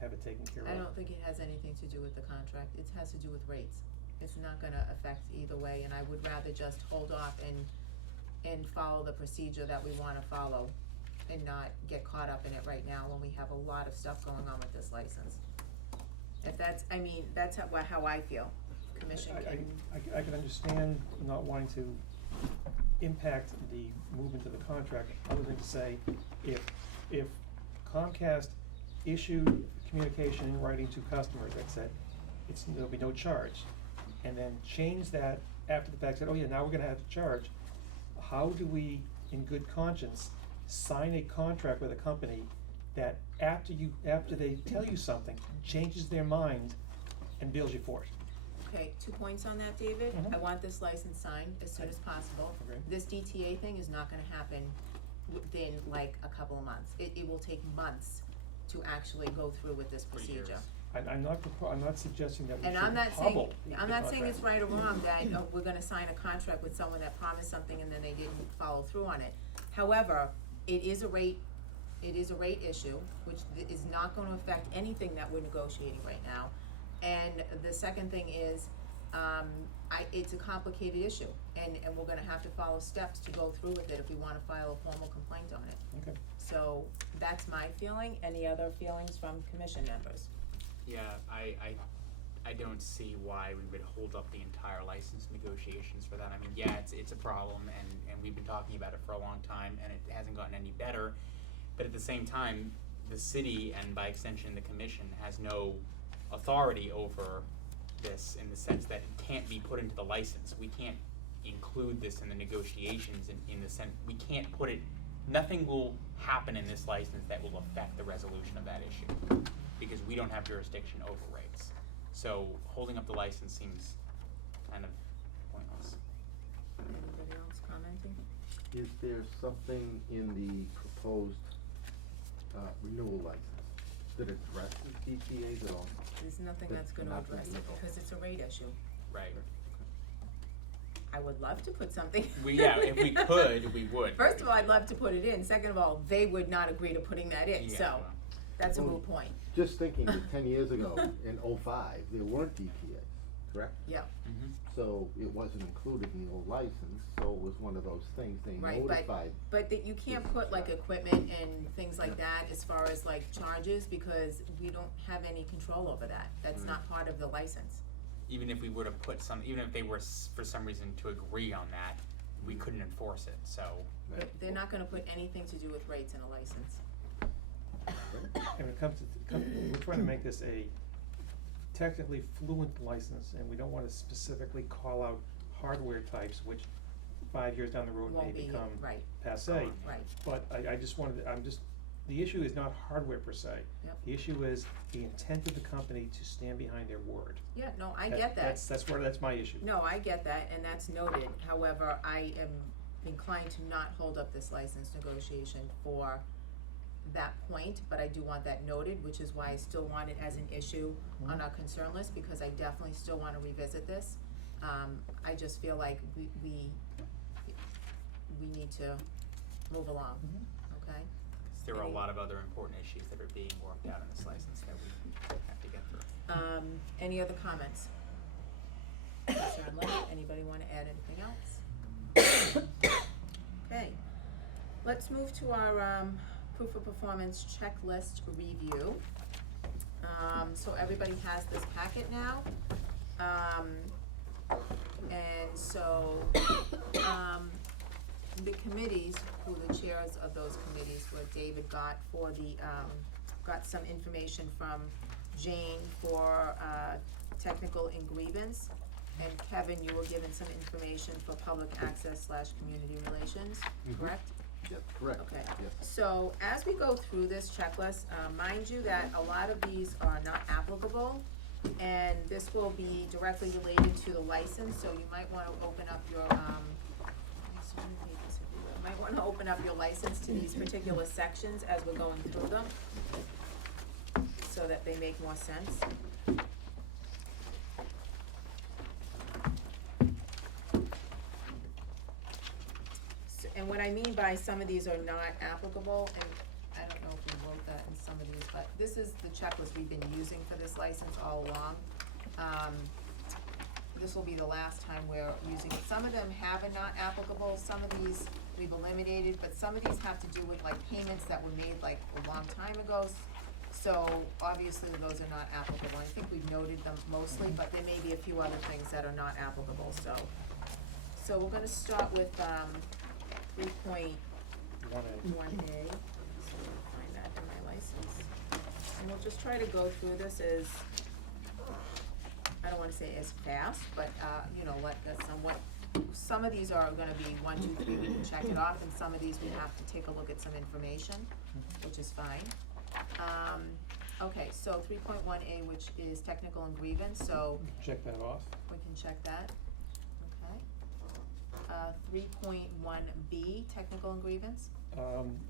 have it taken care of. I don't think it has anything to do with the contract, it has to do with rates. It's not gonna affect either way, and I would rather just hold off and follow the procedure that we wanna follow and not get caught up in it right now when we have a lot of stuff going on with this license. If that's, I mean, that's how I feel. Commission can, I can understand not wanting to impact the movement of the contract, other than to say, if Comcast issued communication in writing to customers that said, there'll be no charge, and then change that after the fact, said, oh yeah, now we're gonna have to charge, how do we, in good conscience, sign a contract with a company that after they tell you something, changes their mind and bills you for it? okay, 2 points on that, David. Mhm. I want this license signed as soon as possible. Okay. This DTA thing is not gonna happen within like a couple of months. It will take months to actually go through with this For years. procedure. I'm not suggesting that we And should I'm not saying, hobble the I'm not saying it's contract. right or wrong that, we're gonna sign a contract with someone that promised something and then they didn't follow through on it. However, it is a rate issue, which is not gonna affect anything that we're negotiating right now. And the second thing is, it's a complicated issue, and we're gonna have to follow steps to go through with it if we wanna file a formal complaint on it. Okay. So, that's my feeling. Any other feelings from commission members? Yeah, I don't see why we would hold up the entire license negotiations for that. I mean, yeah, it's a problem, and we've been talking about it for a long time, and it hasn't gotten any better. But at the same time, the city, and by extension the commission, has no authority over this, in the sense that it can't be put into the license. We can't include this in the negotiations in the sense, we can't put it, nothing will happen in this license that will affect the resolution of that issue, because we don't have jurisdiction over rates. So holding up the license seems kind of pointless. Anybody else commenting? Is there something in the proposed renewal license that addresses DTAs at all? There's nothing that's That's gonna not address it, reasonable. because it's a rate issue. Right. I would love to put something. Yeah, if we could, we would. First of all, I'd love to put it in. Second of all, they would not agree to putting that in, Yeah, so well. that's a Well, moot point. Just thinking that 10 years ago, in '05, there weren't DTAs, correct? Yeah, Mhm. So it wasn't included in the old license, so it was one of those things they right, notified. but that you can't put like equipment and things like that as far as like charges, because we don't have any control over that. That's Right. not part of the license. Even if we were to put some, even if they were for some reason to agree on that, we couldn't enforce it, so. They're not gonna put anything to do with rates in a license. And when it comes to, we're trying to make this a technically fluent license, and we don't wanna specifically call out hardware types, which 5 years down the road may Won't be, become right, passé. right. But I just wanted, the issue is not hardware per se. Yep. The issue is the intent of the company to stand behind their word. Yeah, no, I get that. That's my issue. No, I get that, and that's noted. However, I am inclined to not hold up this license negotiation for that point, but I do want that noted, which is why I still want it as an issue on our concern list, because I definitely still wanna revisit this. I just feel like we need to move along, okay? 'Cause there are a lot of other important issues that are being worked out in this license that we have to get through. Any other comments? Concern list, anybody wanna add anything else? Okay, let's move to our, proof of performance checklist review. So everybody has this packet now. And so, the committees, who the chairs of those committees were David got for the, got some information from Jane for, technical and grievance. And Kevin, you were given some information for public access / community relations, Mhm. correct? Yes, correct. Okay, Yes. so as we go through this checklist, mind you that a lot of these are not applicable, and this will be directly related to the license, so you might wanna open up your, next one, pages if you will. Might wanna open up your license to these particular sections as we're going through them, so that they make more sense. And what I mean by some of these are not applicable, and I don't know if we wrote that in some of these, but this is the checklist we've been using for this license all along. this will be the last time we're using it. Some of them have a not applicable, some of these we've eliminated, but some of these have to do with like payments that were made like a long time ago. So obviously those are not applicable. I think we've noted them mostly, but there may be a few other things that are not applicable, so. So we're gonna start with, 3.1A. 1A. So I'll find that in my license. And we'll just try to go through this as, I don't wanna say as fast, but, you know, let us somewhat, some of these are gonna be 1, 2, 3, we can check it off, and some of these we have to take a look at some information, which is fine. Okay, so 3.1A, which is technical and grievance, so Check that off. we can check that, okay. 3.1B, technical and grievance,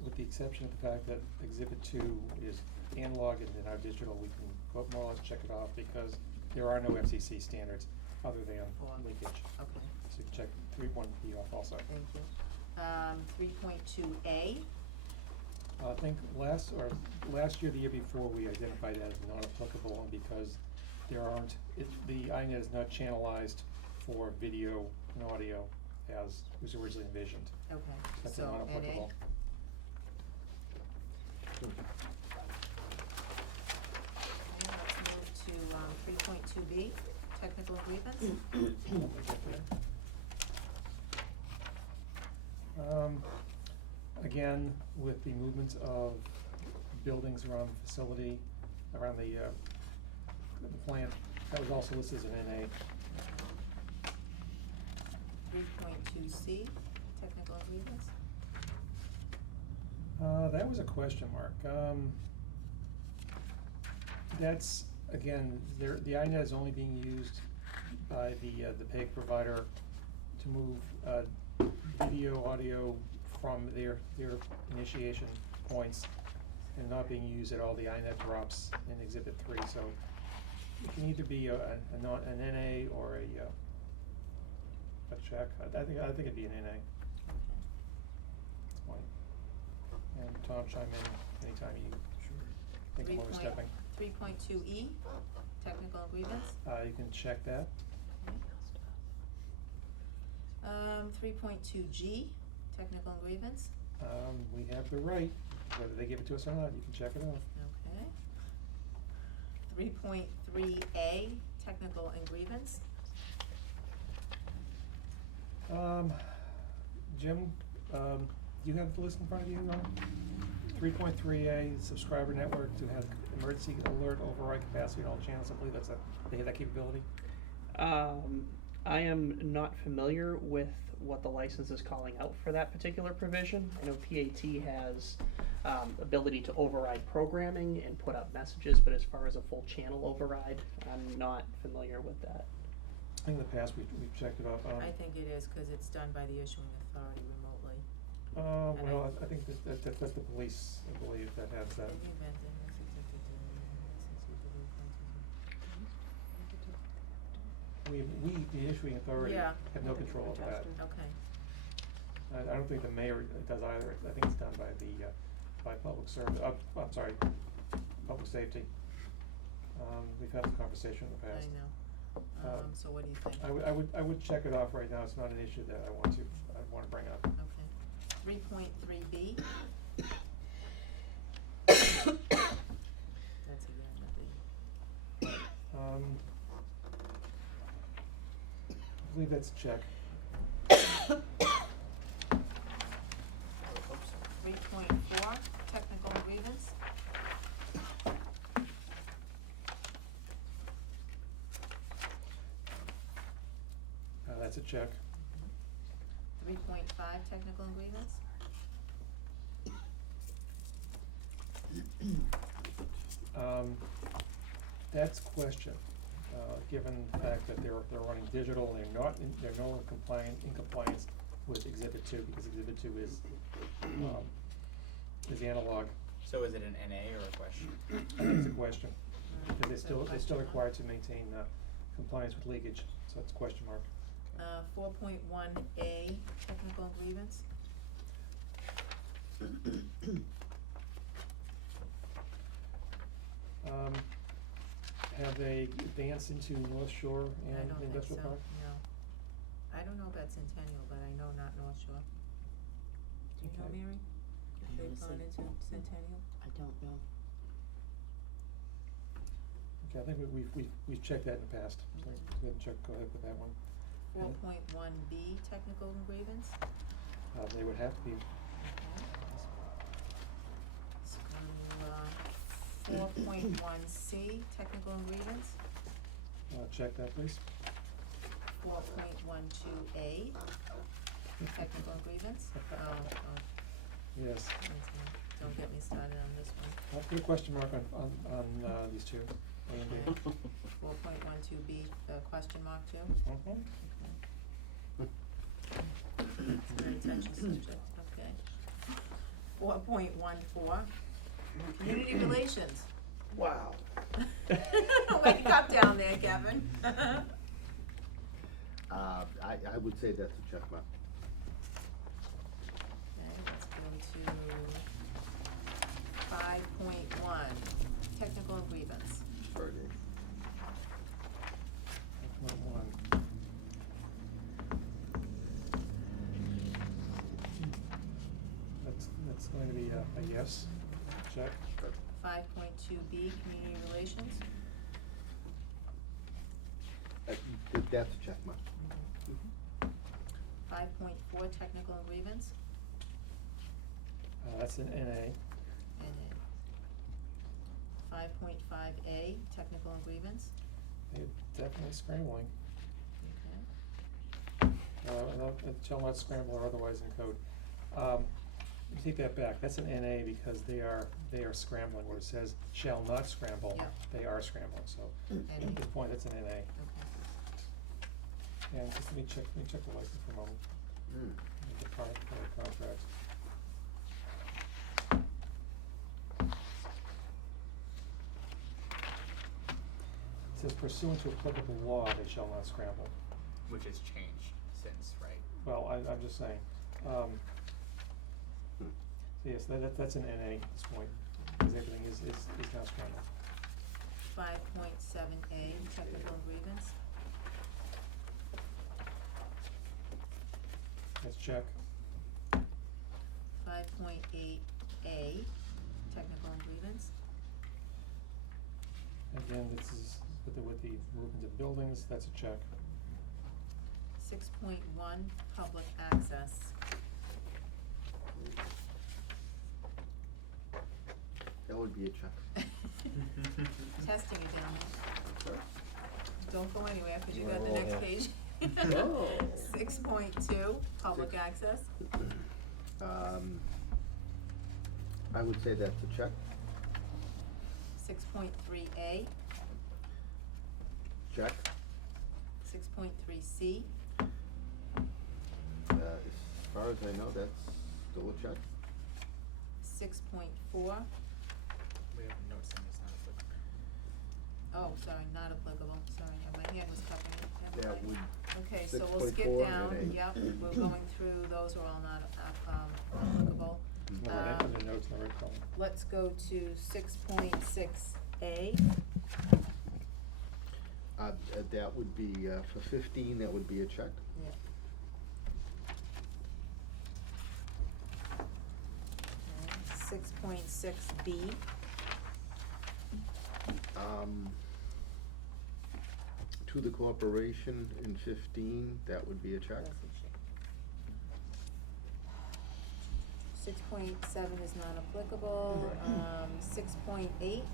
With the exception of the fact that Exhibit 2 is analog and now digital, we can more or less check it off because there are no FCC standards other than For- leakage. okay, So you can check 3.1B off also. thank you. 3.2A, I think last year, the year before, we identified that as not applicable one because there aren't, the INET is not channelized for video and audio as was originally envisioned. okay, That's so not NA. applicable. Okay, let's move to 3.2B, technical and grievance. Again, with the movement of buildings around the facility, around the plant, that was also listed as an NA. 3.2C, technical and grievance. That was a question mark. That's, again, the INET is only being used by the PEG provider to move, video, audio from their initiation points and not being used at all the INET drops in Exhibit 3, so it can either be an NA or a check. I think it'd be an NA. That's fine. And Tom, chime in anytime you think I'm overstepping. 3.2E, technical and grievance. You can check that. 3.2G, technical and grievance. We have the right, whether they give it to us or not, you can check it off. Okay. 3.3A, technical and grievance. Jim, do you have the list in front of you, 3.3A, subscriber network to have emergency alert override capacity on all channels, I believe they have that capability? I am not familiar with what the license is calling out for that particular provision. I know PAT has ability to override programming and put up messages, but as far as a full channel override, I'm not familiar with that. I think in the past we've checked it off. I think it is, cause it's done by the issuing authority remotely. Well, I think that's the police, I believe, that has that. We, the issuing authority, Yeah. have no control of that. Okay, I don't think the mayor does either. I think it's done by by public service, I'm sorry, public safety. We've had this conversation in the I past. know. So what do you think? I would check it off right now. It's not an issue that I want to bring up. Okay. 3.3B. That's again nothing. I believe that's a check. 3.4, technical and grievance. That's a check. 3.5, technical and grievance. That's question, given the fact that they're running digital and they're no longer in compliance with Exhibit 2, because Exhibit 2 is analog. So is it an NA or a question? I think it's a question, because So they're still question required to maintain compliance with leakage, so it's a question mark. 4.1A, technical and grievance. have they advanced into North Shore I and don't think Industrial so, Park? no. I don't know about Centennial, but I know not North Shore. Do you know, Okay. Mary? If they've gone Honestly, into Centennial? I don't know. Okay, I think we've checked that in the past, so go ahead and go ahead with that one. 4.1B, technical and grievance. They would have to be, So, 4.1C, technical and grievance. check that, please. 4.12A, technical and grievance. Yes. Don't get me started on this one. I'll put a question mark on these two, A and B. 4.12B, question mark too. Mhm. It's a very touchy subject, okay. 4.14, community relations. Wow. Wake up down there, Kevin. I would say that's a check mark. Okay, let's go to 5.1, technical and grievance. Sure it is. 5.1. That's going to be a yes, check. 5.2B, community relations. That's a check mark. 5.4, technical and grievance. That's an NA. And then 5.5A, technical and grievance. They're definitely scrambling. Okay. Tell them not scramble or otherwise in code. You take that back, that's an NA because they are scrambling, where it says shall not scramble, Yeah. they are scrambling, so at this point, that's an NA. Okay. And just let me check the license for a moment, the contract. It says pursuant to applicable law, they shall not scramble. Which has changed since, right? Well, I'm just saying, so yes, that's an NA at this point, because everything is now scrambled. 5.7A, technical and grievance. Let's check. 5.8A, technical and grievance. Again, this is with the movement of buildings, that's a check. 6.1, public access. That would be a check. Testing you down there. Sorry. Don't go anywhere, cause you got the Roll next here. page. Oh. 6.2, public Six. access. I would say that's a check. 6.3A, Check. 6.3C, As far as I know, that's still a check. 6.4, We have notes saying it's not applicable. oh, sorry, not applicable, sorry, my hand was covering it, never That mind. would, Okay, so we'll skip 6.4 down, and A. yep, we're going through, those are all not applicable. No red, under notes, no red column. Let's go to 6.6A, that would be, for 15, that would be a check. yeah. 6.6B, To the corporation in 15, that would be a check. that's a check. 6.7 is not applicable, Right. 6.8,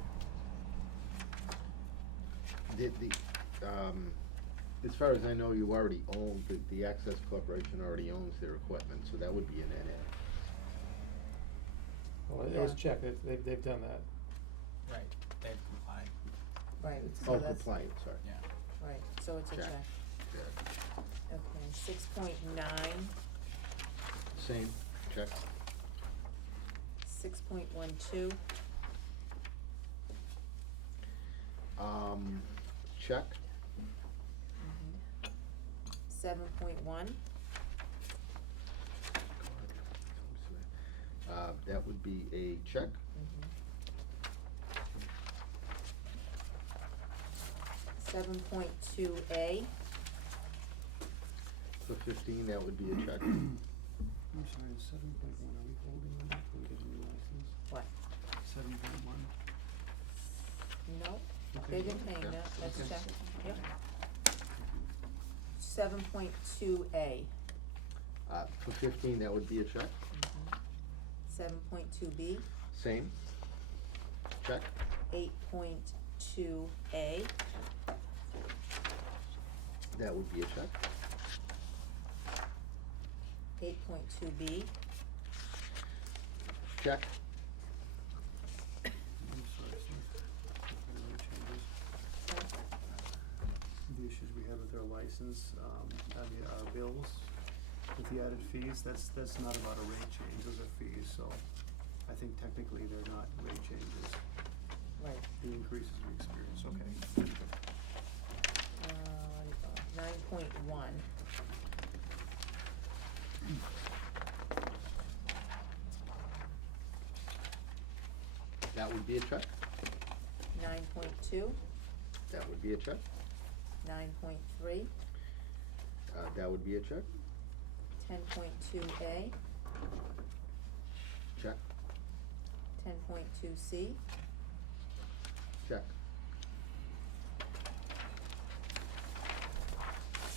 As far as I know, you already own, the Access Corporation already owns their equipment, so that would be an NA. Well, it was Yeah. checked, they've done that. Right, they've complied, right, Oh, so that's, compliant, sorry. yeah. right, so it's a Check. check. Yeah. Okay, 6.9, Same, check. 6.12, Check. 7.1, That would be a check. 7.2A, For 15, that would be a check. I'm sorry, 7.1, are we holding on that? Can we get a new license? what? 7.1? No, Okay. they've been paying Yeah, that, let's okay. check, yep. 7.2A, For 15, that would be a check. 7.2B, Same. Check. 8.2A, That would be a check. 8.2B, Check. I'm sorry, no changes. The issues we had with our license, I mean, our bills, with the added fees, that's not about a rate change, those are fees, so I think technically they're not rate changes, right. the increases we experience, okay. 9.1, That would be a check. 9.2, That would be a check. 9.3, That would be a check. 10.2A, Check. 10.2C, Check.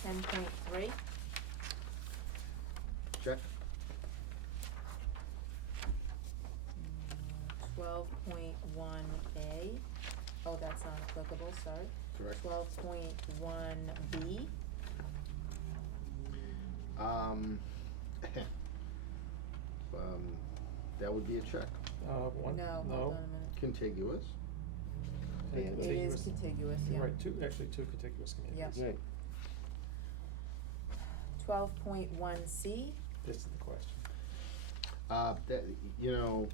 10.3, Check. 12.1A, oh, that's not applicable, sorry. Correct. 12.1B, Um, that would be a check. One, no, hold on a minute. Contiguous. Yeah, It contiguous. is contiguous, yeah. Right, actually two contiguous communities. Yep. Right. 12.1C, This is the question. That, you know,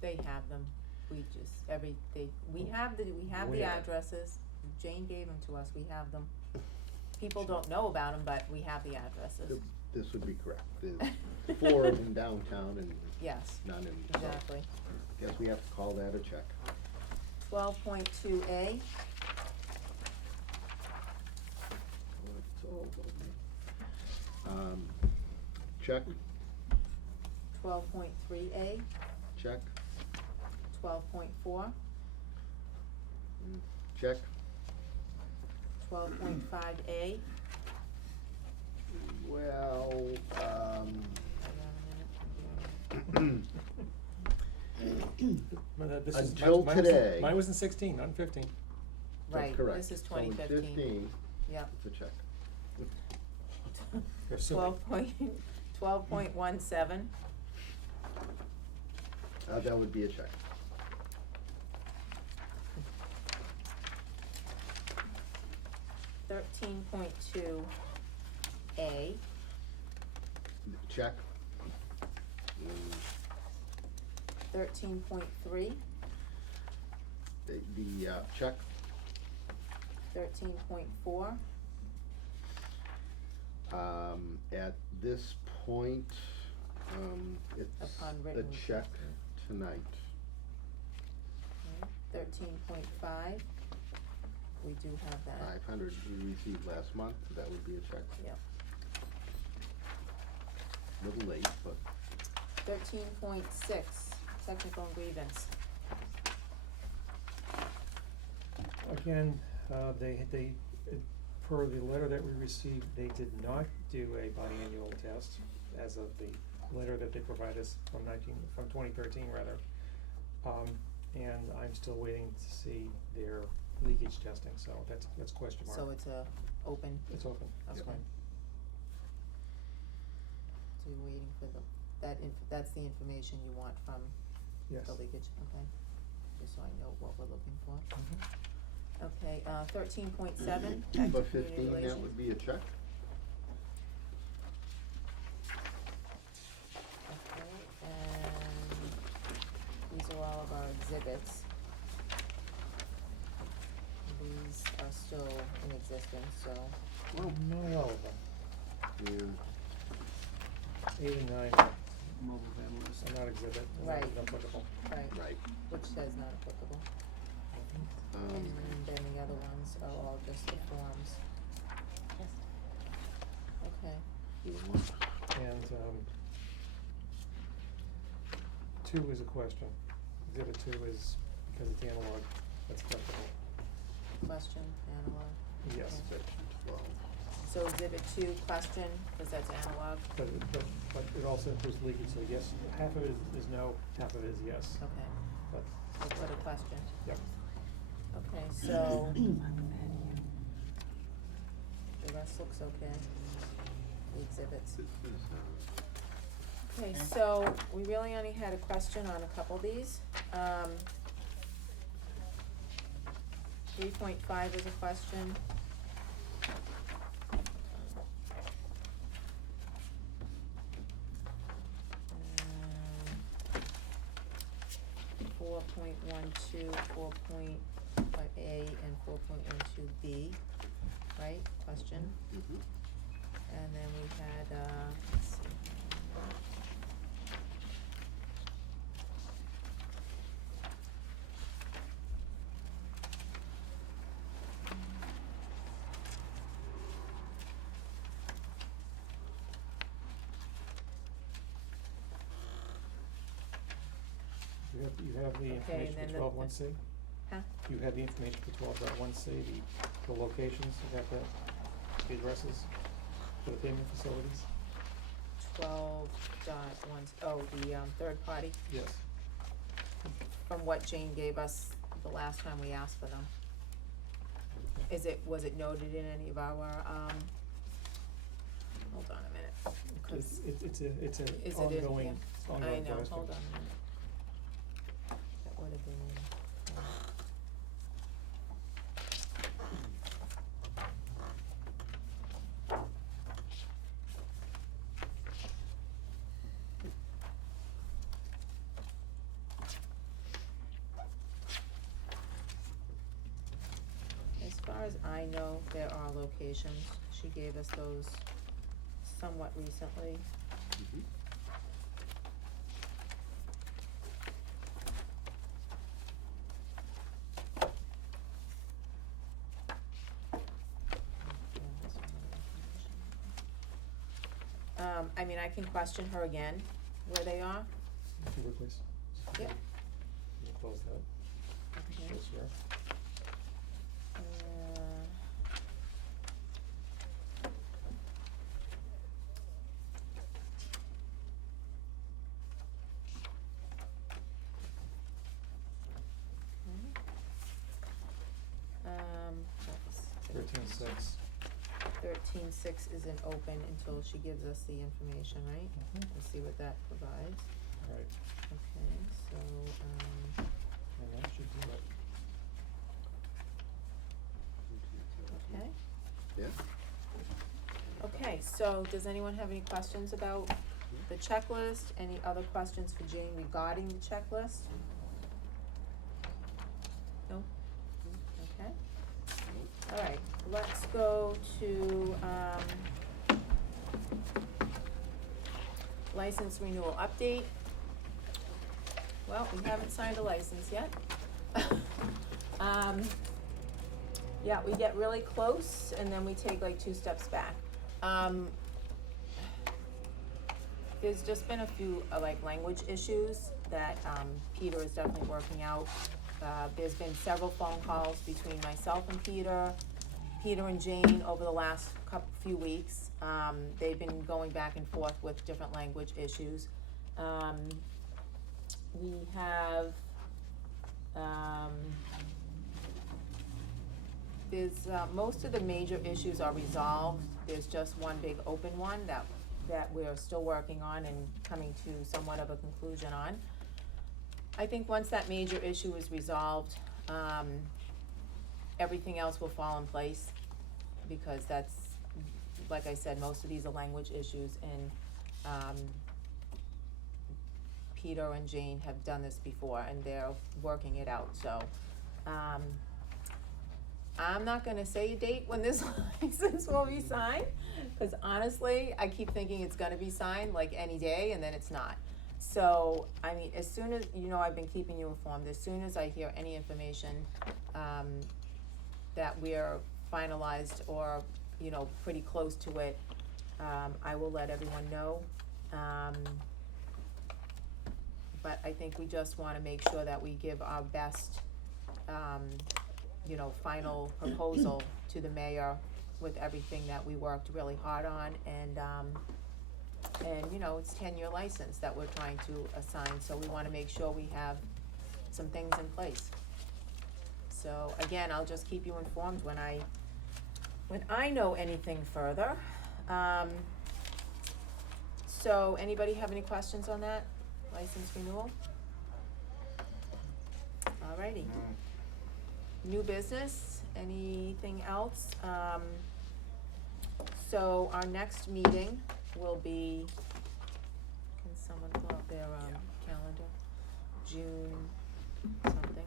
they have them, we just, we have the Where? addresses, Jane gave them to us, we have them. People don't know about them, but we have the addresses, this would be correct. There's 4 of them downtown and yes, none in. exactly. Guess we have to call that a check. 12.2A, It's all about me. Check. 12.3A, Check. 12.4, Check. 12.5A, Well, This is- Until mine was in- today. Mine was in 16, not in 15. that's right, correct. this is So in 2015, 15, yep. it's a check. You're assuming. 12.17, That would be a check. thirteen point two A, Check. 13.3, The check. 13.4, At this point, it's Upon a written check request. tonight. 13.5, we do have that, 500 we received last month, that would be a check. yep. Little late, but 13.6, technical and grievance, Again, they, per the letter that we received, they did not do a biannual test as of the letter that they provided us from 2013 rather. And I'm still waiting to see their leakage testing, so that's question mark. so it's open, It's open. okay. It's fine. So you're waiting for that's the information you want from Yes. the leakage, okay, just so I know what we're looking for. Mhm. Okay, 13.7, for active community 15, that relations. would be a check. Okay, and these are all of our exhibits. These are still in existence, so, Not all of them. Yeah. 8 and 9 Mobile van list. are not exhibit, Right. not applicable. right, Right. which says not applicable. And then the other ones are all just the forms. Okay. And, 2 is a question. Exhibit 2 is, because it's analog, that's acceptable. Question, analog. Yes. Okay. Section 12. So exhibit 2, question, because that's analog. But it also includes leakage, so yes, half of it is no, half of it is yes. Okay, But, so put a question. yep. Okay, so the rest looks okay, the exhibits. This is, Okay, so we really only had a question on a couple of these. 3.5 is a question. 4.12, 4.5A, and 4.12B, right, question? mhm. And then we had, let's see. You have the Okay, information and for then 12.1C? Huh? You have the information for 12.1C, the locations, you have that, the addresses for the payment facilities? 12.1, the, third party, Yes. from what Jane gave us the last time we asked for them. Was it noted in any of our, hold on a minute, because, It's an is it in ongoing, here? it's ongoing I know, question. hold on a minute. That would have been in, as far as I know, there are locations. She gave us those somewhat recently. Mhm. I mean, I can question her again where they are. If you would, please. Yep. We'll close that. Okay. Yes, sir. Let's see. 13.6. 13.6 isn't open until she gives us the information, right? Mhm. Let's see what that provides. Right, Okay, so, and that should do it. okay. Yeah, Okay, so does anyone have any questions about the checklist? Any other questions for Jane regarding the checklist? No? Okay. All right, let's go to, license renewal update. Well, we haven't signed a license yet. Yeah, we get really close and then we take like 2 steps back. There's just been a few, like, language issues that, Peter is definitely working out. There's been several phone calls between myself and Peter and Jane over the last few weeks. They've been going back and forth with different language issues. We have, most of the major issues are resolved. There's just one big open one that we're still working on and coming to somewhat of a conclusion on. I think once that major issue is resolved, everything else will fall in place, because that's, like I said, most of these are language issues, and, Peter and Jane have done this before, and they're working it out, so, I'm not gonna say a date when this license will be signed, cause honestly, I keep thinking it's gonna be signed like any day, and then it's not. So, I mean, as soon as, you know, I've been keeping you informed, as soon as I hear any information, that we're finalized or, you know, pretty close to it, I will let everyone know. But I think we just wanna make sure that we give our best, you know, final proposal to the mayor with everything that we worked really hard on, and you know, it's 10-year license that we're trying to assign, so we wanna make sure we have some things in place. So again, I'll just keep you informed when I know anything further. So anybody have any questions on that license renewal? Alrighty. New business, anything else? So our next meeting will be, can someone pull up their, calendar? June something.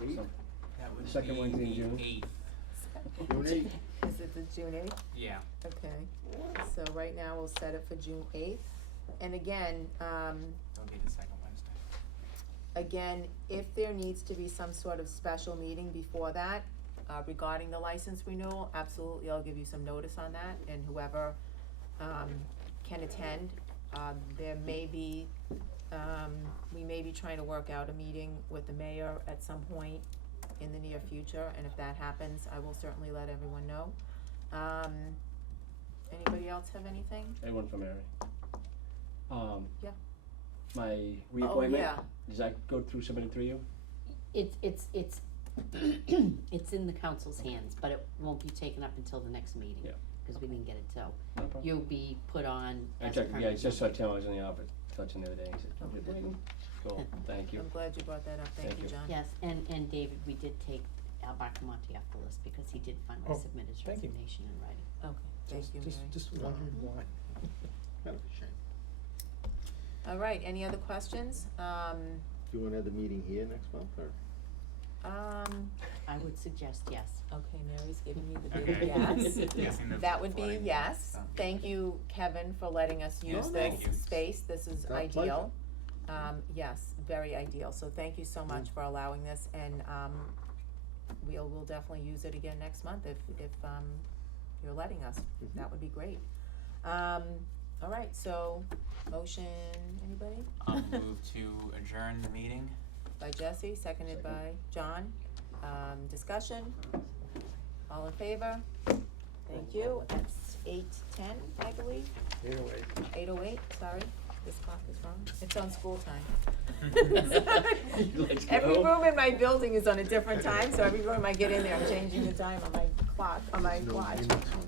June That would Second be Wednesday in the June. 8th. June 8th. Is it the June 8th? Yeah. Okay, so right now we'll set it for June 8th. And again, That'll be the second Wednesday. again, if there needs to be some sort of special meeting before that, regarding the license renewal, absolutely, I'll give you some notice on that, and whoever, can attend. There may be, we may be trying to work out a meeting with the mayor at some point in the near future, and if that happens, I will certainly let everyone know. Anybody else have anything? Anyone from Mary? Yeah. My reappointment, yeah. does that go through somebody through you? It's it's in the council's hands, but it won't be taken up until the next meeting. Yeah. Cause we didn't get it till, No problem. you'll be put on I as a checked, permanent yeah, I just saw member. Tim, I was in the office, touching the other day, he said, "Oh, you're waiting." Cool, thank you. I'm glad you brought that up, thank Thank you, you. John. Yes, and David, we did take Al Barcamonte off the list because he did finally Oh, submit his thank you. resignation in writing. Okay, thank you, Mary. Just wondering why. Kind of a shame. All right, any other questions? Do you wanna have the meeting here next month, or? I would suggest yes. Okay, Mary's giving me the Okay. big yes. Guessing the That would be flooding yes. stuff. Thank you, Kevin, for letting us Yes, use thank this you. space. This is It's our ideal. Yes, very ideal. So thank you so much for allowing this, and, we'll definitely use it again next month if you're letting us. Mhm. That would be great. All right, so motion, anybody? I'll move to adjourn the meeting. By Jesse, seconded by John. Discussion? All in favor? Thank you. It's 8:10, I believe. 8:08. 8:08, sorry, this clock is wrong. It's on school time. Let's Every go. room in my building is on a different time, so every room I get in there, I'm changing the time on my clock, on my There's no watch. minutes on